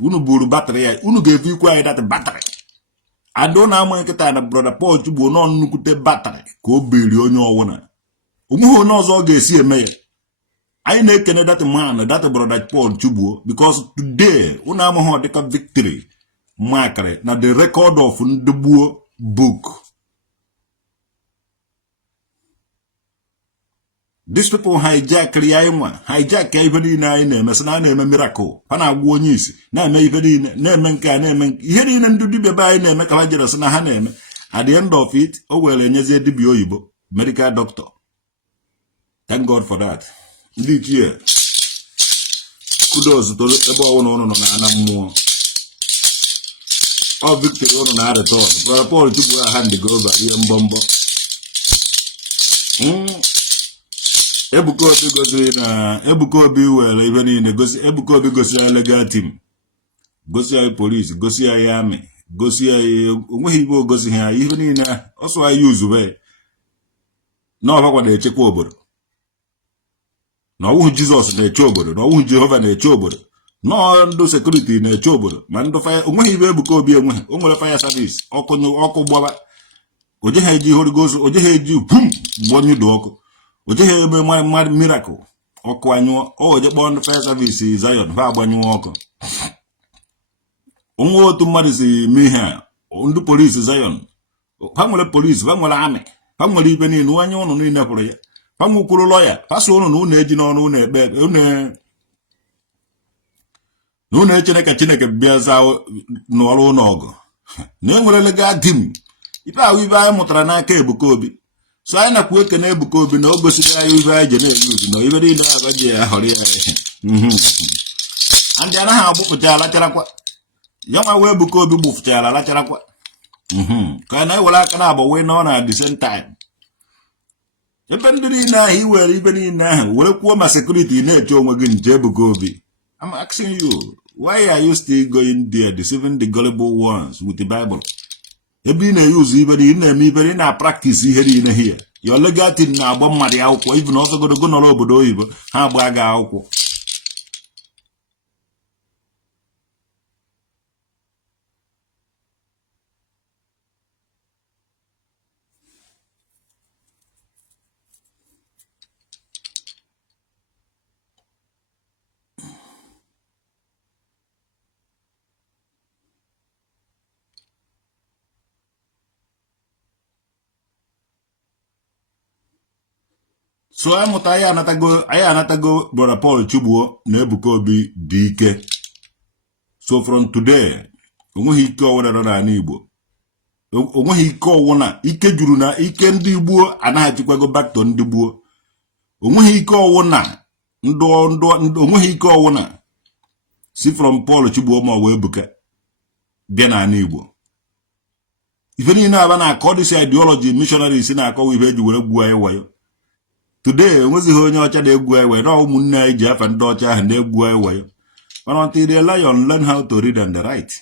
Unu buru batrị ya. Unu ga-efikwa anyị dat batrị. Ado na amụ nkịta na Brother Paul Chigbo nọ nnukwute batrị ka o biri onye ọwụna. Onweghị onye ọzọ ọ ga-esi eme ya. Anyị na-ekene that man, that Brother Paul Chigbo, because today unu amụghị dịka victory makara na the record of ndị gbuo book. These people hijack hijack ife niile anyị na-eme sị na a na-eme miracle. Ha na-agwụ onye isi na-eme ife niile na-eme nke a na-eme ihe niile ndị dibia be anyị na-eme ka ha jere sị na ha na-eme. At the end of it, o were enyezie dibia oyibo medical doctor. Thank God for that. Ndị ichie kudos to ebe ọwụna ụnụ nọ na ana mmụọ. Ọ victory ụnụ na return. Brother Paul Chigbo hand go over ihe mbọmbọ. Ebuka Obi gosiri na Ebuka Obi were ibe niile gosi Ebuka Obi gosiri ya legal team gosi ya police gosi ya army gosi ya onweghị ibe ogosi ha ihe niile ọsọ ya uzube na ọbakwa na-echekwa obodo na ọwụhụ Jizọs na-eche obodo na ọwụhụ Jehova na-eche obodo na ndụ sekuriti na-eche obodo ma ndụ fire onweghị ibe Ebuka Obi enweghị o nwere fire service ọkụ gbaba oje ha eji Holy Ghost oje ha eji bum gbonyụdụ ọkụ oje ha ebe mmadụ miracle ọkụ anyụọ oje kpọọ ndị fire service Zion ha agbanyụọ ọkụ onwe otu mmadụ si mee ihe a ndị polisi Zion ha nwere polisi ha nwere amị ha nwere ibe niile onye ụnụ niile pụrụ ya ha nwekwuru lọya ha so ụnụ na ụnụ eji n'ọnụ ụnụ ekpe na ụnụ echere ka Chineke bịa zaa n'ọrụ ụnụ ọgụ na enwere legal team ife ahụ ibe anyị mụtara n'aka Ebuka Obi so anyị nakwa ekene Ebuka Obi na o gosiri anyị ibe anyị ji na-eyuzu na ibe niile aba ji ya họrọ ya ndị anaghị agbụpụcha alacharakwa ya nwa wee Ebuka Obi gbụfụchara alacharakwa ka na-ewere aka na-agbanwe nọ na the same time ebe ndị niile ahụ iwere ibe niile ahụ were kwuo ma sekuriti na-eche onwe gị nche Ebuka Obi. I'm asking you, why are you still going there deceiving the gullible ones with the Bible? Ebe ị na-eyuzu ibe ị na-eme ibe ị na-practice ihe niile here. Your legal team na-agba mmadụ akwụkwọ even ọzọ godogo nọrọ obodo oyibo ha agba gị akwụkwọ. So amụta anyị anatago brother Paul Chigbo na Ebuka Obi dị ike. So from today onweghị ike ọwụna nọ n'ala Igbo onweghị ike ọwụna ike juru na ike ndị Igbo anaghị achịkwago back to ndị Igbo onweghị ike ọwụna onweghị ike ọwụna si from Paul Chigbo ma ọ Ebuka bịa n'ala Igbo ife niile aba na-akọ dịsị ideology missionaries na-akọwa ife eji were gbuo anyị wayo. Today enwezighị onye ọcha na-egwu anyị wayo na ụmụnne anyị ji afa ndị ọcha ahụ na-egwu anyị wayo. But until the lion learn how to read and write,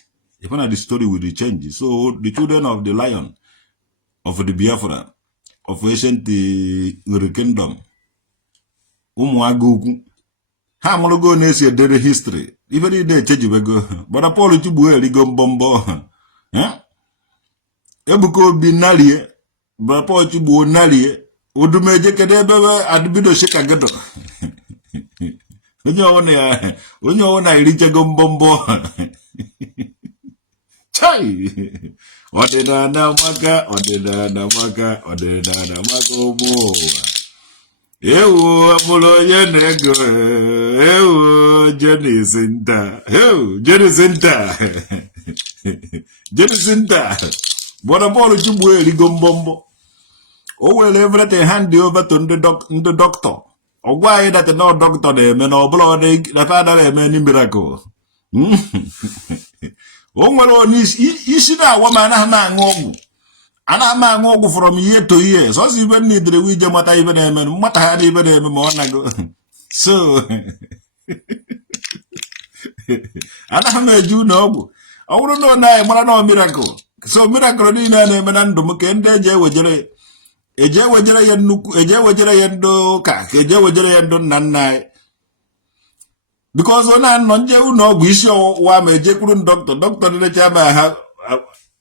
even the story will change. So the children of the lion, of the Biafra, of ancient kingdom, ụmụagụ ha amụrụgo na-esi edere history. Even if they change go, but Paul Chigbo erigo mbọmbọ. Ebuka Obi nalie, but Paul Chigbo nalie. Odumeje kedebe adbido shikagedo. Onye ọwụna irichego mbọmbọ. Chai! Ọdịnala maka ụmụ ụwa. Ewu amụrụ onye na-ego. Ewu Jenisinta. Ewu Jenisinta. Jenisinta. Bọ̀dọ̀ Paul Chigbo erigo mbọmbọ. O will everything hand over to the doctor. Or why that no doctor them and no blood the father any miracle. Oh well on this a woman and a man from year to year. So even need the Ouija mata even and what had even more ago. So and I made you know. I wouldn't know now no miracle. So miracle in an emendum can they eje wejere ya nnukwu eje wejere ya ndo ka eje wejere ya ndo nna nna because ona nọ nje ụlọ ọgwụ isi ọwụwa ma eje kwuru doctor lecha ma ha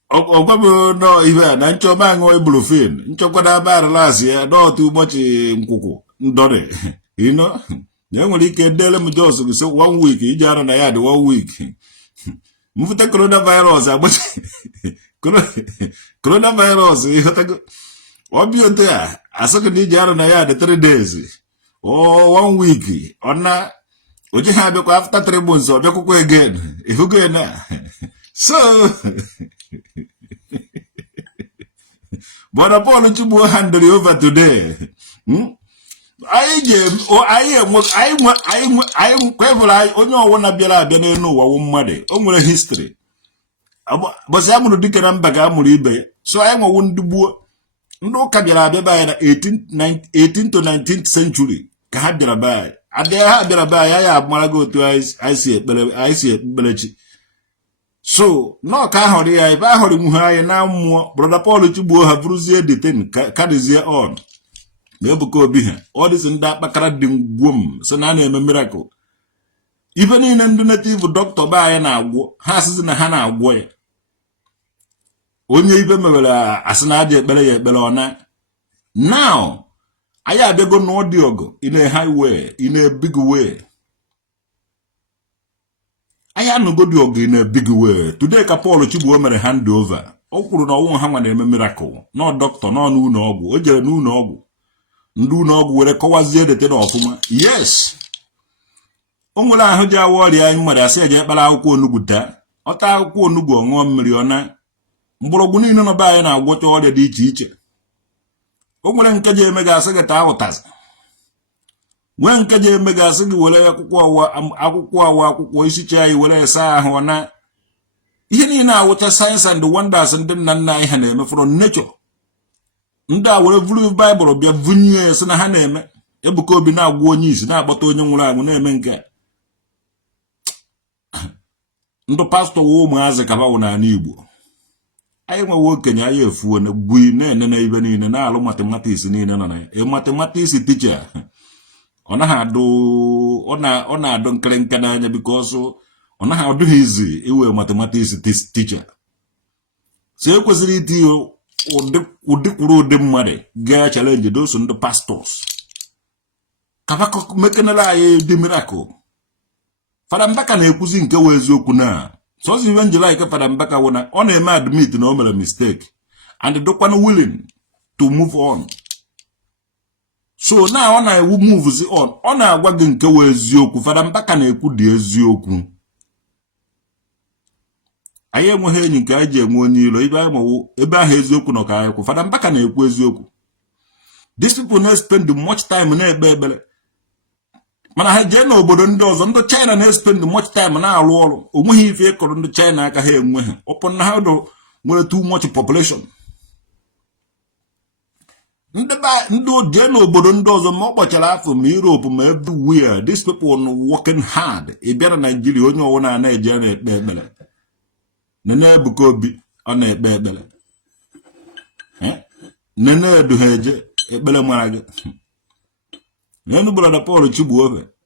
ogwabo no ibe na nchọba aṅụ ibuprofen nchọkwada bara lasi ya n'otu ụbọchị nkwụkwụ ndọrị na enwere ike dele m jos gị so 1 week iji arụ na ya dị 1 week mfute coronavirus agbachi coronavirus ịghọtago Obviously, I saw the jar na ya the 3 days. Oh, 1 week. Ona, would you have after 3 months or go again? If you go now. So, but upon Chigbo handle over today. I am quever. I only want to be like no one only history. But I'm going to dig a bag. So I'm a wound. Ndo kabira abeba na 18th to 19th century ka ha bịara be anyị adịghị ha bịara be anyị ya amarago otu anyị si ekpelechi so no ka ahụrụ ya ebe ahụrụ imuhe anyị na mmụọ brother Paul Chigbo ha bụrụzie detain kadizie on na Ebuka Obi ha ọ dịsị ndị akpakara dị ngwom so na na-eme miracle ife niile ndị native doctor be anyị na-agwọ ha asịzi na ha na-agwọ ya onye ibe mebere asị na aja ekpere ya ekpere ọna now anyị abịago n'ọdị ọgụ in a highway in a big way anyị anụgo dị ọgụ in a big way today ka Paul Chigbo mere hand over o kwuru na ọnwụ ha nwa na-eme miracle no doctor no n'ụlọ ọgwụ o jere n'ụlọ ọgwụ ndị ụlọ ọgwụ were kọwazie dete na ọfụma yes o nwere ahụ ji awa ọrịa anyị nwere asị eje kpara akwụkwọ onugbu taa ọta akwụkwọ onugbu ọṅụọ mmiri ọna mgbọrọgwụ niile nọ be anyị na-agwọcha ọrịa dị iche iche o nwere nke ji eme gị asị gị taa ụtazị nwee nke ji eme gị asị gị were akwụkwọ isicha anyị were saa ahụ ọna ihe niile awụcha science and wonders ndị nna nna anyị ha na-eme from nature ndị a were vuru Baịbụl bịa vunye ya sị na ha na-eme Ebuka Obi na-agwụ onye isi na-agbata onye nwụrụ anwụ na-eme nke ndụ pastọ wụ ụmụazị ka bawụ n'ala Igbo anyị nwewe okenye anyị efuo na gbui na-enene ibe niile na-alụ mathematics niile nọ na ya mathematics teacher ọ na-adụ nkịrịnka n'anya because ọ naghị ọdụghị izi iwe mathematics teacher so ekwesịrị itinye ụdị kwuru ụdị mmadụ gaa challenge those ndị pastors kabako mekenela anyị dị miracle Fada Mbaka na-ekwuzi nke wee eziokwu na so si even July ka Fada Mbaka wụ na ọ na-eme admit na o mere mistake and dokwana willing to move on so na ọ na-ewu moves on ọ na-agwa gị nke wee eziokwu Fada Mbaka na-ekwu dị eziokwu anyị enweghị enyi nke anyị ji enwe onye ilo ebe anyị mawu ebe ahụ eziokwu nọ ka anyị kwu Fada Mbaka na-ekwu eziokwu these people na-spend much time na-ekpe ekpere mana ha jee n'obodo ndị ọzọ ndị China na-spend much time na-arụ ọrụ onweghị ife ịkọrọ ndị China aka ha enwe ha ọpụ na ha nwere too much population ndị jee n'obodo ndị ọzọ ma ọ kpọchara afọ ma Europe ma everywhere these people working hard ị bịara Nigeria onye ọwụna na-eje na-ekpe ekpere nene Ebuka Obi ọ na-ekpe ekpere nene edu ha eje ekpere mara gị nenu brother Paul Chigbo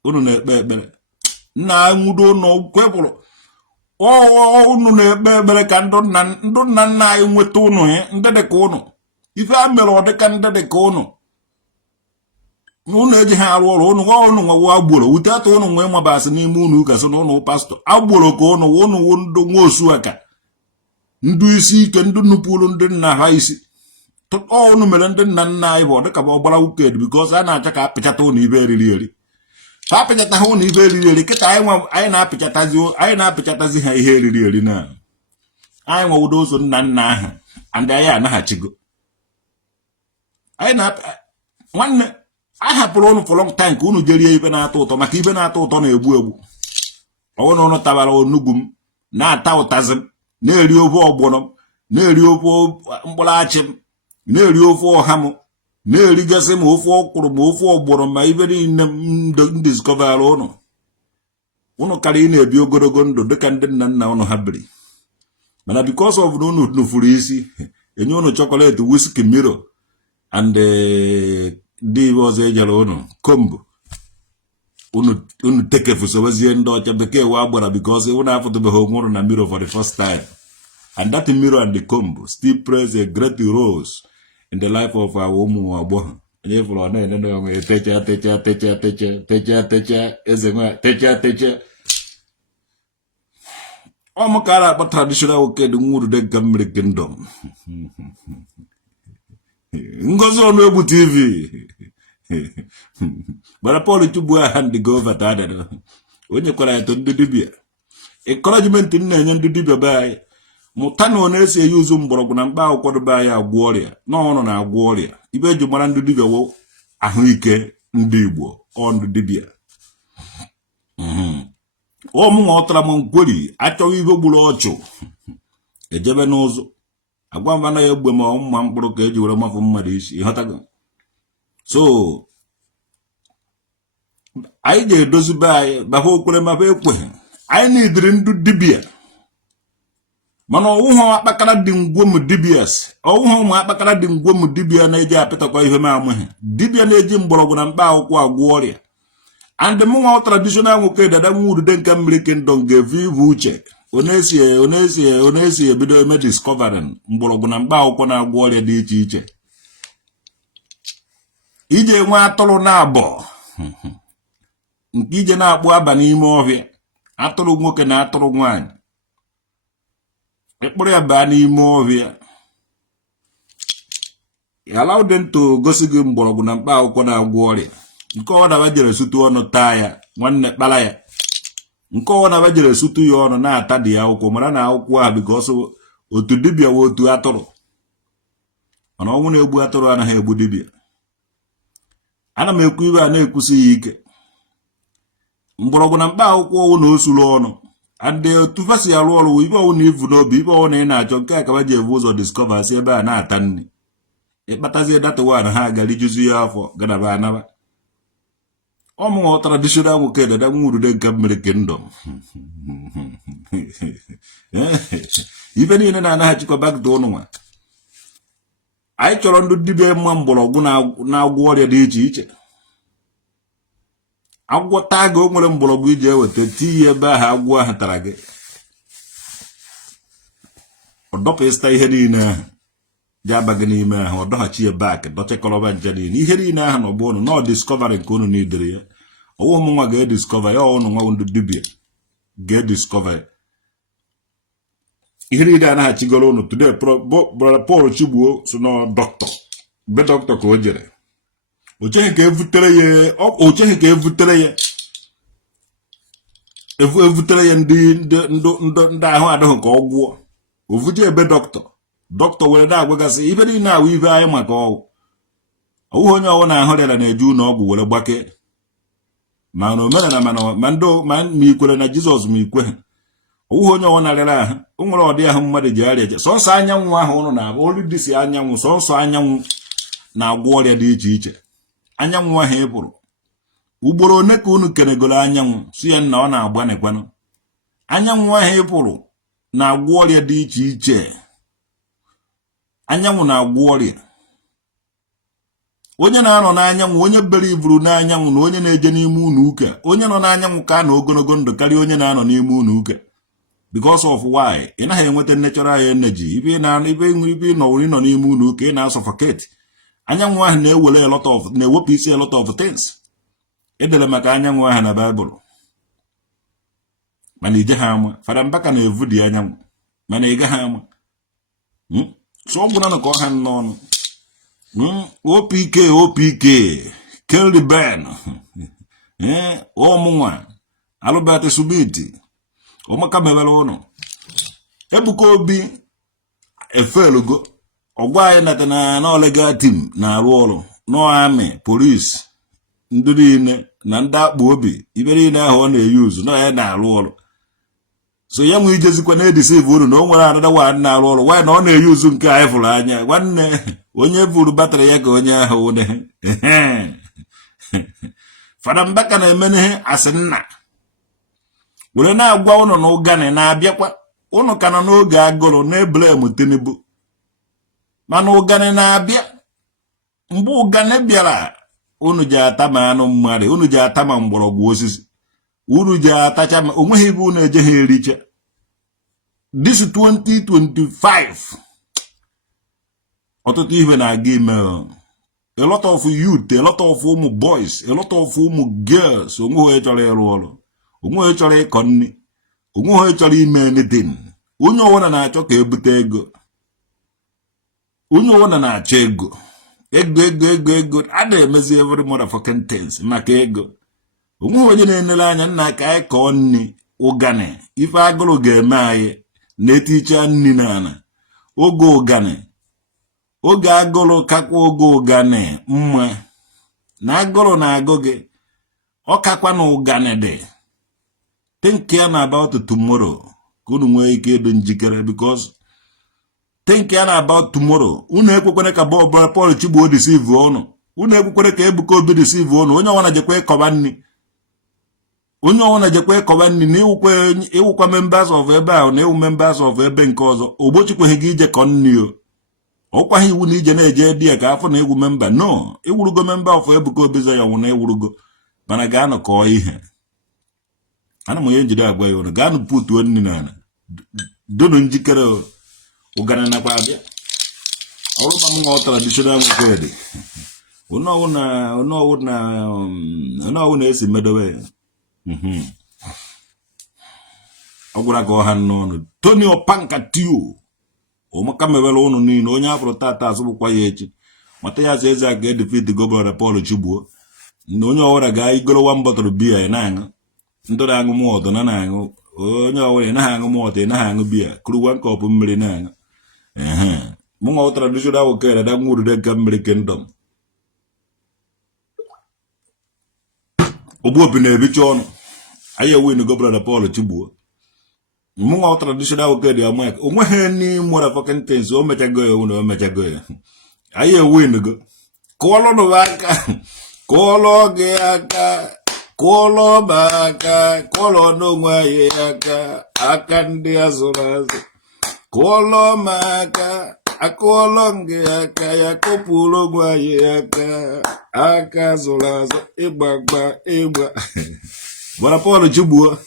unu na-ekpe ekpere nna anwudo ụlọ kwepụrụ unu na-ekpe ekpere ka ndụ nna nna anyị nweta ụnụ ndị dị ka ụnụ ife a mere ọ dịka ndị dị ka ụnụ eji ha arụ ọrụ ụnụ nwewe agboro wute atụ ụnụ nwee mabasị n'ime ụnụ ụka sị na ụnụ pastọ agboro ka ụnụ ndụ nwa osu aka ndụ isi ike ndụ nupụrụ ndị nna ha isi ọnụ mere ndị nna nna anyị bụ dịka ọgbara wuked because a na-acha ka apịchata ụnụ ibe eriri eri ha apịchata ha ụnụ ibe eriri eri kịta anyị na-apịchatazi ha ihe eriri eri na anyị nwewudo ụzọ nna nna ahụ and anyị anaghachigo nwanne a hapụrụ ụnụ for long time ka ụnụ jerie ibe na-atọ ụtọ maka ibe na-atọ ụtọ na-egbu egbu ọwụ na ụnụ tabara onugbu m na-ata ụtazị m na-eri ofe ọgbọnọ m na-eri ofe mkpụrụ achị m na-eri ofe ọha m na-erigasị ma ofe ọkwụrụ ma ofe ọgbọrọ ma ibe niile m discover ụnụ kara ị na-ebi ogologo ndụ dịka ndị nna nna ụnụ ha biri mana because of na ụnụ nufuru isi enye ụnụ chocolate whiskey miro and ndị ibe ọzọ ejere ụnụ kombo unu tekefu sowezie ndị ọcha bekee wa gbara because ụnụ afụtụbeghị onwe ụnụ na miro for the first time and that mirror and the combo still plays a great role in the life of our ụmụ agbọghọ onye fụrụ ọ na-ene na onwe techa eze nwa techa ọmụ ka a na-akpọ traditional oked nwurude nke mmiri kingdom Ngozi ọnụ egbu TV gbara Paul Chigbo aha ndị gọvanọ adịrị onye kwara eto ndị dibịa encouragement na-enye ndị dibịa be anyị mụta na ọ na-esi eyi ụzụ mgbọrọgwụ na mkpa akwụkwọ be anyị agwọ ọrịa n'ọnụ na-agwọ ọrịa ibe eji mara ndị dibịa wụ ahụike ndị Igbo ọ ndị dibịa ọmụnwa ọtara m nkweri achọghị ihe gburu ọchụ ejebe n'ụzọ agwa mba na ya egbe ma mma mkpụrụ ka eji were mafụ mmadụ isi ịghọtago so anyị ga-edozi be anyị baba okwere maba ekweghị anyị na-ediri ndụ dibia mana ọwụhụ akpakara dị ngwom dibias ọwụhụ ụmụ akpakara dị ngwom dibia na-eji apịtakwa ihe m amụghị dibia na-eji mgbọrọgwụ na mkpa akwụkwọ agwọ ọrịa and mụnwa traditional nwoke dada nwurude nke mmiri kingdom ga-evu ivu uche onesi ebido eme discovering mgbọrọgwụ na mkpa akwụkwọ na-agwọ ọrịa dị iche iche ije nwe atụrụ na-abọ nke ije na-akpụ aba n'ime ọhịa atụrụ nwoke na atụrụ nwaanyị ịkpụrụ ya baa n'ime ọhịa allow them to gosi gị mgbọrọgwụ na mkpa akwụkwọ na-agwọ ọrịa nke ọ na-aba jere sutu ọnụ taa ya nwanne kpara ya nke ọ na-aba jere sutu ya ọnụ na-ata dị ya akwụkwọ mara na akwụkwọ ahụ biko ọsọ otu dibịa wee otu atụrụ mana ọnwụ na-egbu atụrụ anaghị egbu dibịa ana m ekwu ibe a na-ekwusi ya ike mgbọrọgwụ na mkpa akwụkwọ ọwụ na osuru ọnụ and otu fasi arụ ọrụ ibe ọwụ na ivu n'obi ibe ọwụ na ị na-achọ nke akaba ji evu ụzọ discover si ebe a na-ata nri ịkpatazie data wan ha agara ijuzi ya afọ gadaba anaba ọmụnwa traditional nwoke dada nwurude nke mmiri kingdom ife niile na-anaghachikwa back to ụnụnwa anyị chọrọ ndụ dibịa mma mgbọrọgwụ na-agwọ ọrịa dị iche iche agwọta gị o nwere mgbọrọgwụ iji eweta tinye ebe ahụ agwọ ahụ tara gị ọ dọpụsta ihe niile ahụ ji abaghị n'ime ahụ ọ dọghachi ebe a dọchakọrọba nje niile ihe niile ahụ nọ bụ ụnụ nọ discovery nke ụnụ n'idere ya ọwụ ụmụ nwa ga-ediscover ya ụnụ nwa ndụ dibịa ga-ediscover ihe niile anaghachigoro ụnụ today brother Paul Chigbo so na dọkịta be dọkịta ka o jere ocheghị ka evutere ya ndị ahụ adịghị ka ọ gwụọ ovuje ebe dọkịta were na-agwagasị ife niile ahụ ife anyị maka ọwụghị onye ọwụ na-ahụ rịara na-eje ụlọ ọgwụ were gbake mana omenala ma ikwere na Jizọs ma ikweghị ọwụghị onye ọwụ na-arịara ahụ o nwere ọdị ahụ mmadụ ji arịa sọnsọ anyanwụ ahụ ụnụ na-abụ olu dịsi anyanwụ sọnsọ anyanwụ na-agwọ ọrịa dị iche iche anyanwụ ahụ ịpụrụ ugboro one ka unu kenegoro anyanwụ si ya nna ọ na-agbanekwanụ anyanwụ ahụ ịpụrụ na-agwọ ọrịa dị iche iche anyanwụ na-agwọ ọrịa onye na-anọ n'anyanwụ onye bere iburu n'anyanwụ na onye na-eje n'ime ụlọ ụka onye nọ n'anyanwụ ka na ogologo ndụ karịa onye na-anọ n'ime ụlọ ụka because of why ị naghị enweta natural energy ibe ịnọ n'ime ụlọ ụka ị na-suffocate anyanwụ ahụ na-ewepụ isi a lot of things edere maka anyanwụ ahụ na Baịbụl mana ije ha ama Fada Mbaka na-evu dị anyanwụ mana ị gaghị ama so ọ bụrụ na ka ọ ha n'ọnụ OPK kill the Ben ọmụnwa Albert Subiti ọmaka mebere ụnụ Ebuka Obi efelugo ọgwa anyị natana na legal team na-arụ ọrụ n'amị polisi ndị niile na ndị akpa obi ibe niile ahụ ọ na-eyuzu na ya na-arụ ọrụ so ya nwe ijezikwa na-edisive unu na o nwere anada nwaanyị na-arụ ọrụ nwaanyị na ọ na-eyuzu nke anyị fụrụ anya nwanne onye vụrụ batrị ya ka onye ahụ ụdị Fada Mbaka na-eme ihe asị nna were na-agwa ụnụ na ụgani na-abịakwa ụnụ ka nọ n'oge agụrụ na-eblem Tinubu mana ụgani na-abịa mgbe ụgani bịara unu ji ata ma anụ mmadụ unu ji ata ma mgbọrọgwụ osisi unu ji atacha ma onweghị ebe unu eje ha ericha this 2025 ọtụtụ ihe na-aga ime a lot of youth a lot of ụmụ boys a lot of ụmụ girls onweghị chọrọ ịrụ ọrụ onweghị chọrọ ịkọ nri onweghị chọrọ ime anything onye ọwụna na-achọ ka ebute ego onye ọwụna na-achọ ego a na-emezi every motherfucking things maka ego onweghị onye na-enere anya nna ka anyị kọọ nri ụgani ife agụrụ ga-eme anyị na-eticha nri n'ala oge ụgani oge agụrụ kakwa oge ụgani mma na agụrụ na-agụ gị ọkakwa na ụgani dị think ya na about tomorrow ka unu nwee ike ịdị njikere because think ya na about tomorrow unu ekwekwana ka Paul Chigbo deceive ọnụ unu ekwekwana ka Ebuka Obi deceive ọnụ onye ọwana jekwa ịkọba nri onye ọwụna jekwe kọba nri na ịwụkwa members of ebe ahụ na ewu members of ebe nke ọzọ ogbochikweghị gị ije kọ nri o ọkwaghị iwu na ije na-eje di ya ka afọ na egwu memba no iwurugo memba of Ebuka Obizo ya nwụ na iwurugo mana ga-anọ kọọ ihe ana m onye njide agwa ya ụnụ ga-anụ putuo nri n'ala donu njikere ụgana nakwa abịa ọrụ ma m nwa traditional nwoke dị onye ọwụ na-esi medobe ya ọ gwara ka ọha n'ọnụ Tony Opanka Tio ụmụka mebere ụnụ niile onye afọrọ tata azụbụkwa ya echi Mathias Ezeaku edefeat gọvanọ Paul Chigbo na onye ọwụra ga igoro 1 bottle biya na-aṅụ ndị na-aṅụ mọọtụ na-aṅụ onye ọwụra ị naghị aṅụ mọọtụ ị naghị aṅụ biya kuru 1 cup mmiri na-aṅụ mụnwa traditional wokere da nwurude nke mmiri kingdom ogbuopi na-ebicha ọnụ anyị ewin gọvanọ Paul Chigbo mụnwa traditional wokere ya mike onweghị n'ime fucking things o mechago ya o mechago ya anyị ewin go kụọlụ aka kụọlụ gị aka kụọlụ ọba aka kụọlụ n'onwe anyị aka ndị azụrụ azụ kụọlụ ma aka akụọlụ gị aka ya kụpụrụ onwe anyị aka azụrụ azụ ịgba gwara Paul Chigbo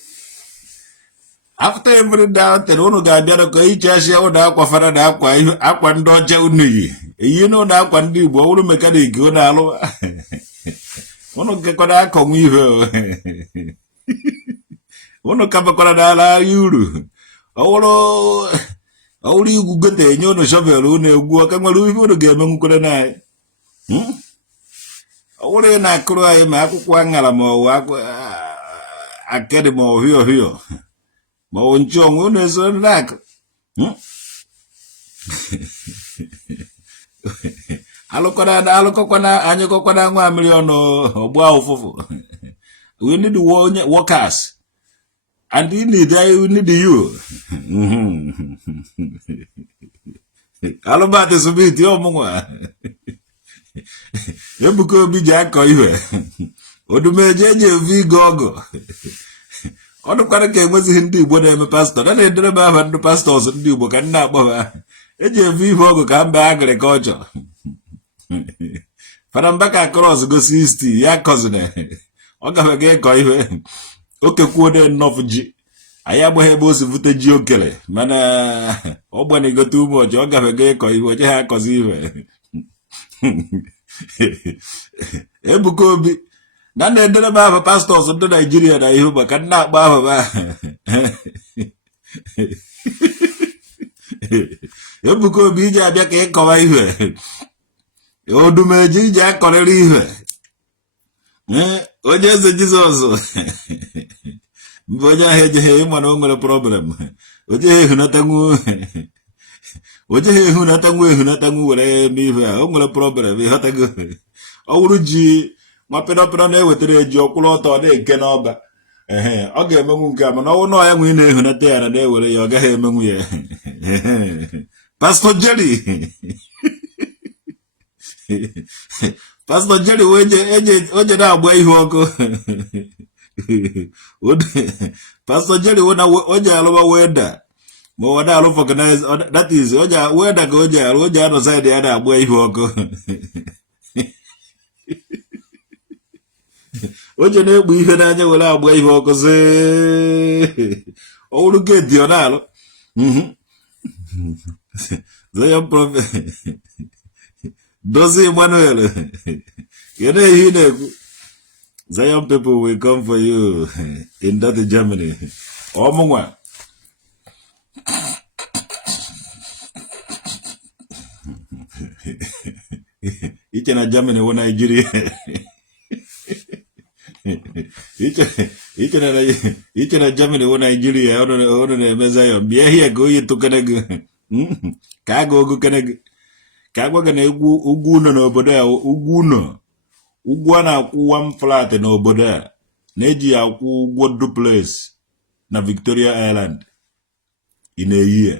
after every downtown unu ga-abịara ka ichechia ụlọ akwa fara na akwa ndị ọcha unu yi na ụlọ akwa ndị Igbo ọwụrụ mekaniki unu alụ unu gekwana akọnwa ihe unu kabakwara n'ala ahịa uru ọwụrụ igwu gote enye unu shovel unu egwu ọka nwere ihe unu ga-eme nkwere n'anyị ọwụrụ ị na-akụrụ anyị ma akwụkwọ aṅara ma ọwụ akịdị ma ọhịọ ma ọ nchi ọnwụ unu esoro n'akụ alụkọkwana anyụkọkwana nwa mmiri ọnụ ọgba ụfụfụ we need workers and we need you alụbatị subiti ọmụnwa Ebuka Obi ji akọ ihe odumeje eji evu igo ọgụ ọ dụkwara ka enwezighị ndị Igbo na-eme pastọ na na-edere m aha ndị pastọs ndị Igbo ka nna akpọ ha eji evu ihe ọgụ ka mba agrikọlchọ Fada Mbaka cross go 60 ya kozine ọ gafega ịkọ ihe okekwuo de nnọfụ ji anyị agbaghị ebe o si vute ji okele mana ọ gbanigote ụbọchị ọ gafega ịkọ ihe oche ha akọzi ihe Ebuka Obi na na-edere m aha pastọs ndị Naijiria na ihe maka nna akpọ aha Ebuka Obi iji abịa ka ịkọwa ihe odumeji iji akọrịrị ihe onye eze Jizọs mgbe onye ahụ ejeghị ịma na o nwere problem ojeghị ehunatanwu were eme ihe a o nwere problem ịghọtago ọ wụrụ ji ma pịrọpịrọ na-ewetara eji ọkwụrụ ọtọ na-eke n'ọba ọ ga-emenwu nke a mana ọnwụ na ya nwe ị na-ehunata ya na na-ewere ya ọ gaghị emenwu ya Pastor Jerry Pastor Jerry oje na-agba ihe ọkụ Pastor Jerry oje alụwa weda ma ọ na-alụ organize that is oje weda ka oje anọ side ya na-agba ihe ọkụ oje na-egbu ihe n'anya were agba ihe ọkụ sị ọwụrụ geti ọ na-alụ Zion Prophet Dozie Emmanuel kedu ihe ị na-ekwu Zion people will come for you in that Germany ọmụnwa iche na Germany wụ Nigeria iche na Germany wụ Nigeria ọnụ na-eme Zion bịa hie ka oyi tụkene gị ka a ga ogu kene gị ka agwa gị na ugwu ụnọ n'obodo a ugwu a na-akwụ 1 flat n'obodo a na-eji ya akwụ ụgwọ duplex na Victoria Island ị na-eyi ya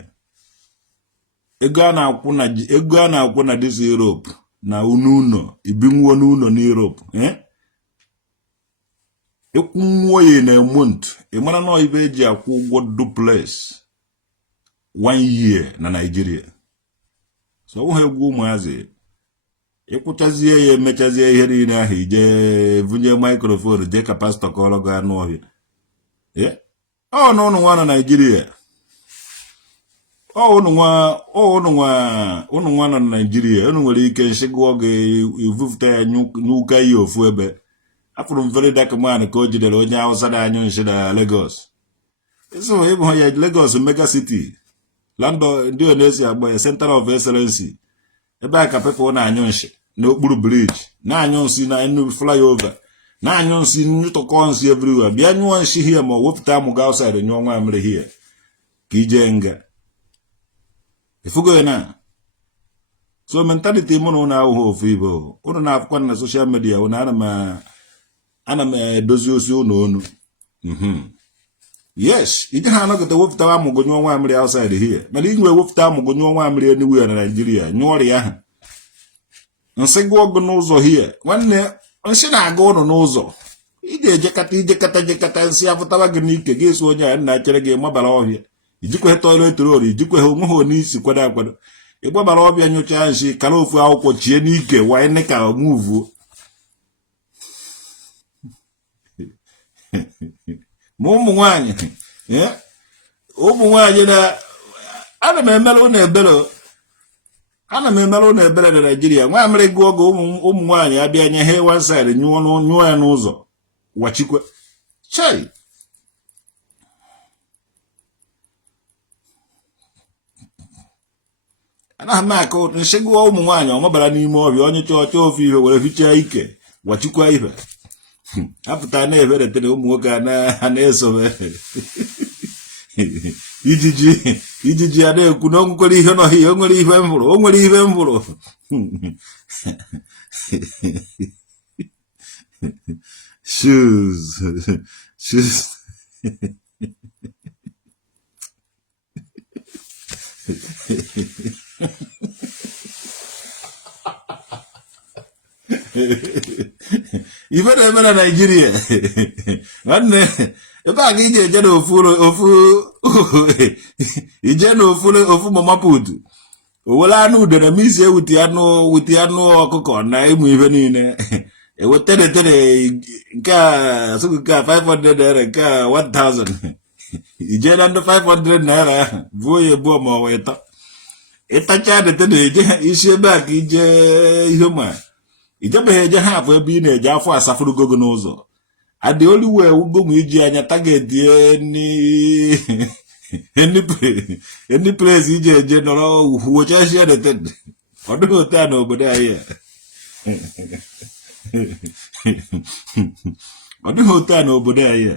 ego a na-akwụ na dis Europe na ụnọ ibinwuo n'ụlọ n'Europe ekwunwo na month ịmara na ibe eji akwụ ụgwọ duplex 1 year na Nigeria. So ọ ha egwu ụmụazị ịkwụchazie ya emechazie ihe niile ahụ ije vunye microphone je ka pastor kọrọ ga anụ ọhịa. Ọ na ụnụ nwa na Nigeria. Ụnụ nwa na Nigeria, ụnụ nwere ike nshigụọ gị ivufute ya n'ụka ihe ofu ebe. Afụrụ m very dark man ka o jidere onye Hausa na anyụ nshi na Lagos. So ịbụ ya Lagos mega city. Lando ndị Onesi agba ya center of excellency. Ebe a ka people na-anyụ nshi n'okpuru bridge, na-anyụ nsi na enu flyover, na-anyụ nsi nyụtọkọ nsi everywhere. Bịa nyụọ nshi here ma wepụta amụ ga outside nyụọ nwa amịrị here ka ije nga. Ifugo na. So mentality mụ na ụnụ ahụhụ ofu ibe. Ụnụ na-afụkwa na social media ụnụ ana m edozi osi ụnụ onu. Yes, ije ha anọgịta wepụta amụ nyụọ nwa amịrị outside here. Mana inwe wepụta amụ nyụọ nwa amịrị anywhere na Nigeria, nyụọ ọrịa ahụ. Nsị gụ ọgụ n'ụzọ here. Nwanne nsị na-aga ụnụ n'ụzọ. Ị ga-ejekata nsị afụtawa gị n'ike gị eso onye a na-achere gị mabara ọhịa. Ijikwe toilet roll, ijikwe onwe ha n'isi kwado akwado. Ịgbabara ọbịa nyocha nshi kara ofu akwụkwọ chie n'ike wine ka move. Ma ụmụ nwaanyị na ana m emelụ na ebere na Nigeria. Nwa amịrị gụọ oge ụmụ nwaanyị abịa nye ha one side nyụọ ya n'ụzọ wachikwe. Chai. Anaghị m akụ nshigụọ ụmụ nwaanyị ọmabara n'ime ọbịa onye chọọ ofu ihe were fichaa ike wachikwa ihe. Apụta na-eberetere ụmụ nwoke a na-esobe ijiji a na-ekwu na onwekwere ihe nọhịa, o nwere ihe m hụrụ. Shoes. Ife na-eme na Nigeria. Nwanne ebe a ga ije eje n'ofu mama put. Owele anụ udere ma isi ewuti anụ ọkụkọ na ịmụ ihe niile. Ewetere nke a sụgụ nke a 500 naira nke a 1000. Ije na ndị 500 naira ahụ buo ya ebuo ma ọ wee tọ. Ịtacha detere eje isi ebe a ka ije ihe ma ijebeghị eje ha afọ ebe ị na-eje afọ asafụrụgo gị n'ụzọ. Adị olu wee ugonwe iji anya tagetie any place ije eje nọrọ uhuochachia deted. Ọ dịghị otu a n'obodo anyị. Ọ dịghị otu a n'obodo anyị.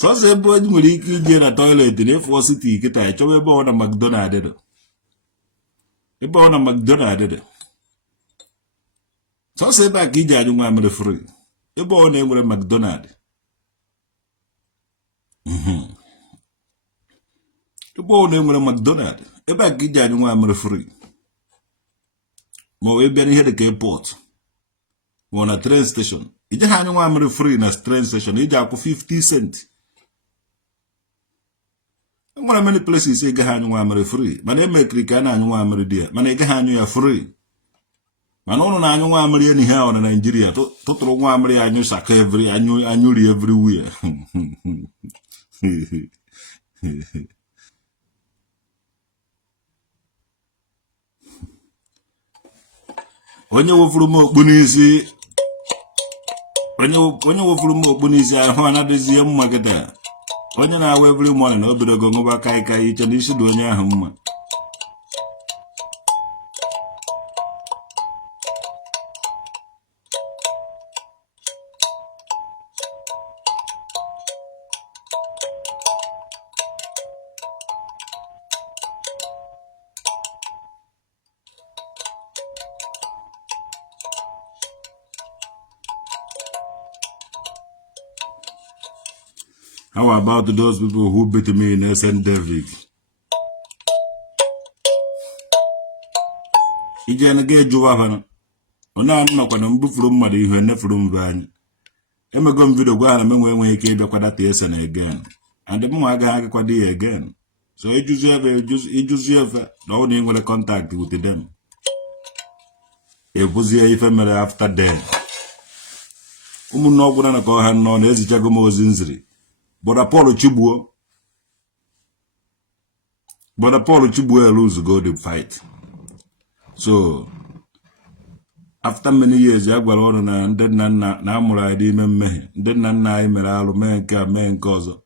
Sọsọ ebe onye nwere ike ije na toilet na-efu city kịta chọwa ebe ọ na McDonald dị. Ebe ọ na McDonald dị. Sọsọ ebe a ka ije anyụ nwa amịrị free. Ebe ọ na-enwere McDonald. Ebe ọ na-enwere McDonald. Ebe a ka ije anyụ nwa amịrị free. Ma ọ wee bịa n'ihe dị ka airport. Ma ọ na train station. Ije ha anyụ nwa amịrị free na train station. Ije akwụ 50 cent. Enwere many places ị gaghị anyụ nwa amịrị free. Mana emekiri ka a na-anyụ nwa amịrị dị ya. Mana ị gaghị anyụ ya free. Mana ụnụ na-anyụ nwa amịrị enyi ha na Nigeria tụtụrụ nwa amịrị anyụ saka anyụri everywhere. Onye wofuru m okpu n'isi ahụ anadịzie mma kịta. Onye na-awa every morning na obidogo ṅụba kaikai iche na isi dị onye ahụ mma. How about those people who beat me in St. David? Ije na ga ejuwa hana. Ona anọ kwa na mbufuru mmadụ ihe nefuru mbe anyị. emego m video gwa ha na menwe ike ịbịakwa data ese na again and mụ agaghị agakwa dị ya again. So ijuzi efe na ọ na nwere contact with them ebuzie ife mere after then ụmụnne ọgwụ na ka ọha nọ na-ezichago m ozi nziri Brother Paul Chigbo lose go the fight. So after many years ya gwara ọrụ na ndị nna nna na amụrụ anyị ime mmehie, ndị nna nna anyị mere alụ mee nke a mee nke ọzọ.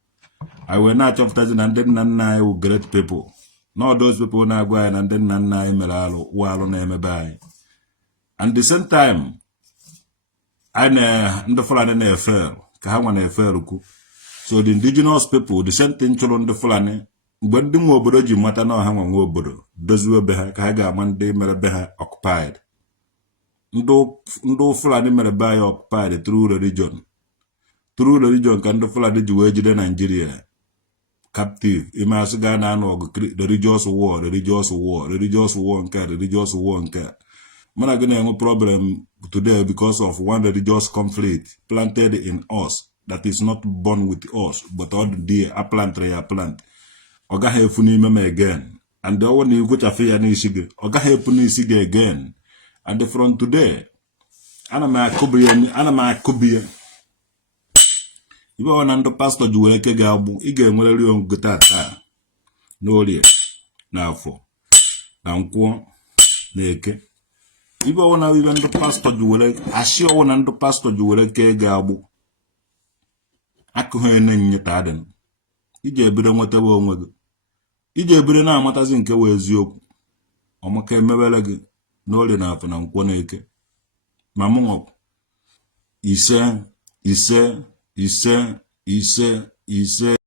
I were not achọpụtazi na ndị nna nna anyị wụ great people. Not those people na-agwa anyị na ndị nna nna anyị mere alụ wụ alụ na-emebe anyị. And the same time ndị Fulani na-efe ka ha nwa na-efe kwu. So the indigenous people, the same thing chọrọ ndị Fulani mgbe ndị nwe obodo ji mata na ọha nwe obodo doziwe be ha ka ha ga-ama ndị mere be ha occupied. Ndị Fulani mere be anyị occupied through religion ka ndị Fulani ji wee jide Nigeria captive. Ime asị gaa na anụ ọgụ religious war nke mana gị na-enwe problem today because of one religious conflict planted in us that is not born with us but all the day a plant. Ọ gaghị efu n'ime m again and ọwụ na igwechafe ya n'isi gị ọ gaghị efu n'isi gị again. And from today ana m akụbi ya ibe ọ na ndị pastọ ji wee eke ga-agbụ ị ga-enwerịrị onwe taa n'orie n'afọ na nkwọ na eke. Ibe ọ na ibe ndị pastọ ji were ashị ọwụ na ndị pastọ ji were ke ga-agbụ akụghị na-enye ta adị iji ebido nwetebe onwe gị iji ebido na-amatazi nke wee eziokwu ọmaka emebere gị n'orie na afọ na nkwọ na eke ma mụ ise